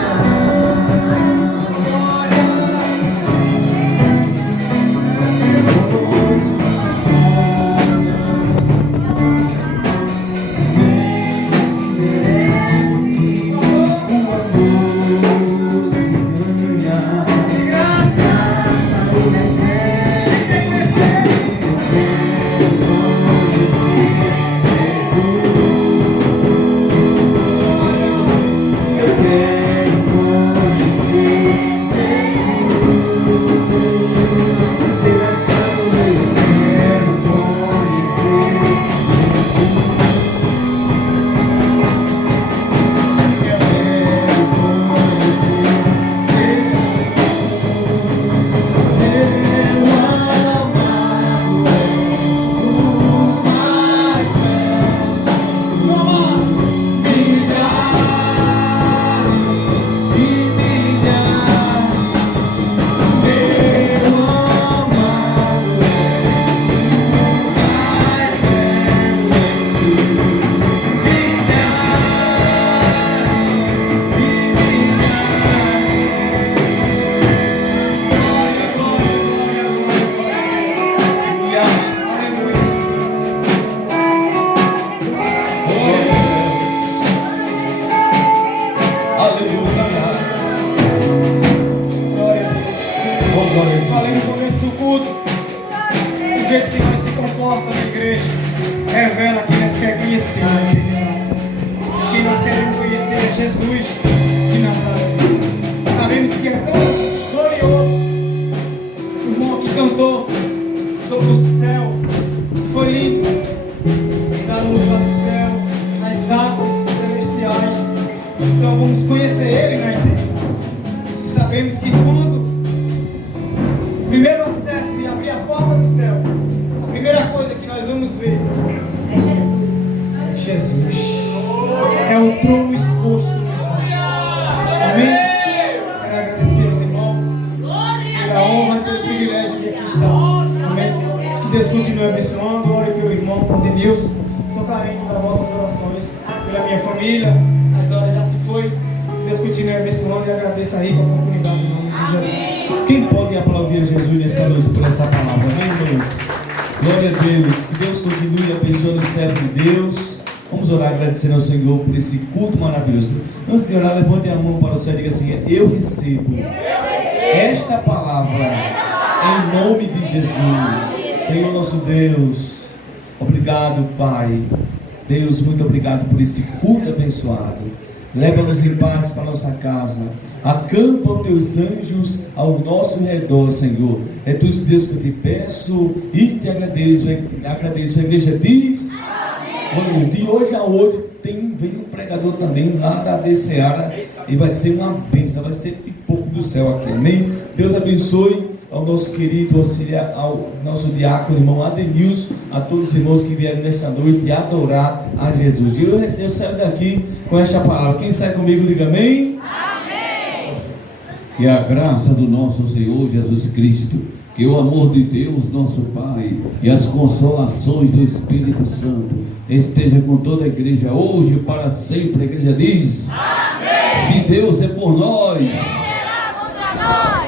Glória. Falei no começo do culto, o jeito que nós se comporta na igreja revela quem nós queremos conhecer, entendeu? Quem nós queremos conhecer é Jesus de Nazaré. Sabemos que é tão glorioso. O irmão que cantou sobre o céu foi lindo. Está no lugar do céu, nas águas celestiais. Então vamos conhecer Ele na eternidade. E sabemos que quando o primeiro acesso e abrir a porta do céu, a primeira coisa que nós vamos ver é Jesus. É o trono exposto no céu. Amém? Quero agradecer aos irmãos pela honra e pelo privilégio de aqui estar. Amém? Que Deus continue abençoando. Ore pelo irmão Adenilson. Sou carente das vossas orações. Pela minha família. As horas já se foi. Deus continue abençoando e agradeço a rica oportunidade em nome de Jesus. Quem pode aplaudir a Jesus nessa noite por essa palavra? Amém, irmãos? Glória a Deus. Que Deus continue abençoando o servo de Deus. Vamos orar agradecendo ao Senhor por esse culto maravilhoso. Antes de orar, levante a mão para o céu e diga assim: eu recebo esta palavra em nome de Jesus. Senhor nosso Deus, obrigado, Pai. Deus, muito obrigado por esse culto abençoado. Leva-nos em paz para nossa casa. Acampa os teus anjos ao nosso redor, Senhor. É tudo isso, Deus, que eu te peço e te agradeço. A igreja diz: amém. De hoje a hoje vem um pregador também lá da DCA e vai ser uma bênção, vai ser pipoco do céu aqui, amém? Deus abençoe ao nosso querido auxiliar, ao nosso diácono, irmão Adenilson, a todos os irmãos que vieram nesta noite adorar a Jesus. E eu saio daqui com esta palavra. Quem sai comigo, diga amém. Amém. Que a graça do nosso Senhor Jesus Cristo, que o amor de Deus, nosso Pai, e as consolações do Espírito Santo esteja com toda a igreja, hoje e para sempre. A igreja diz: amém. Se Deus é por nós, quem será contra nós?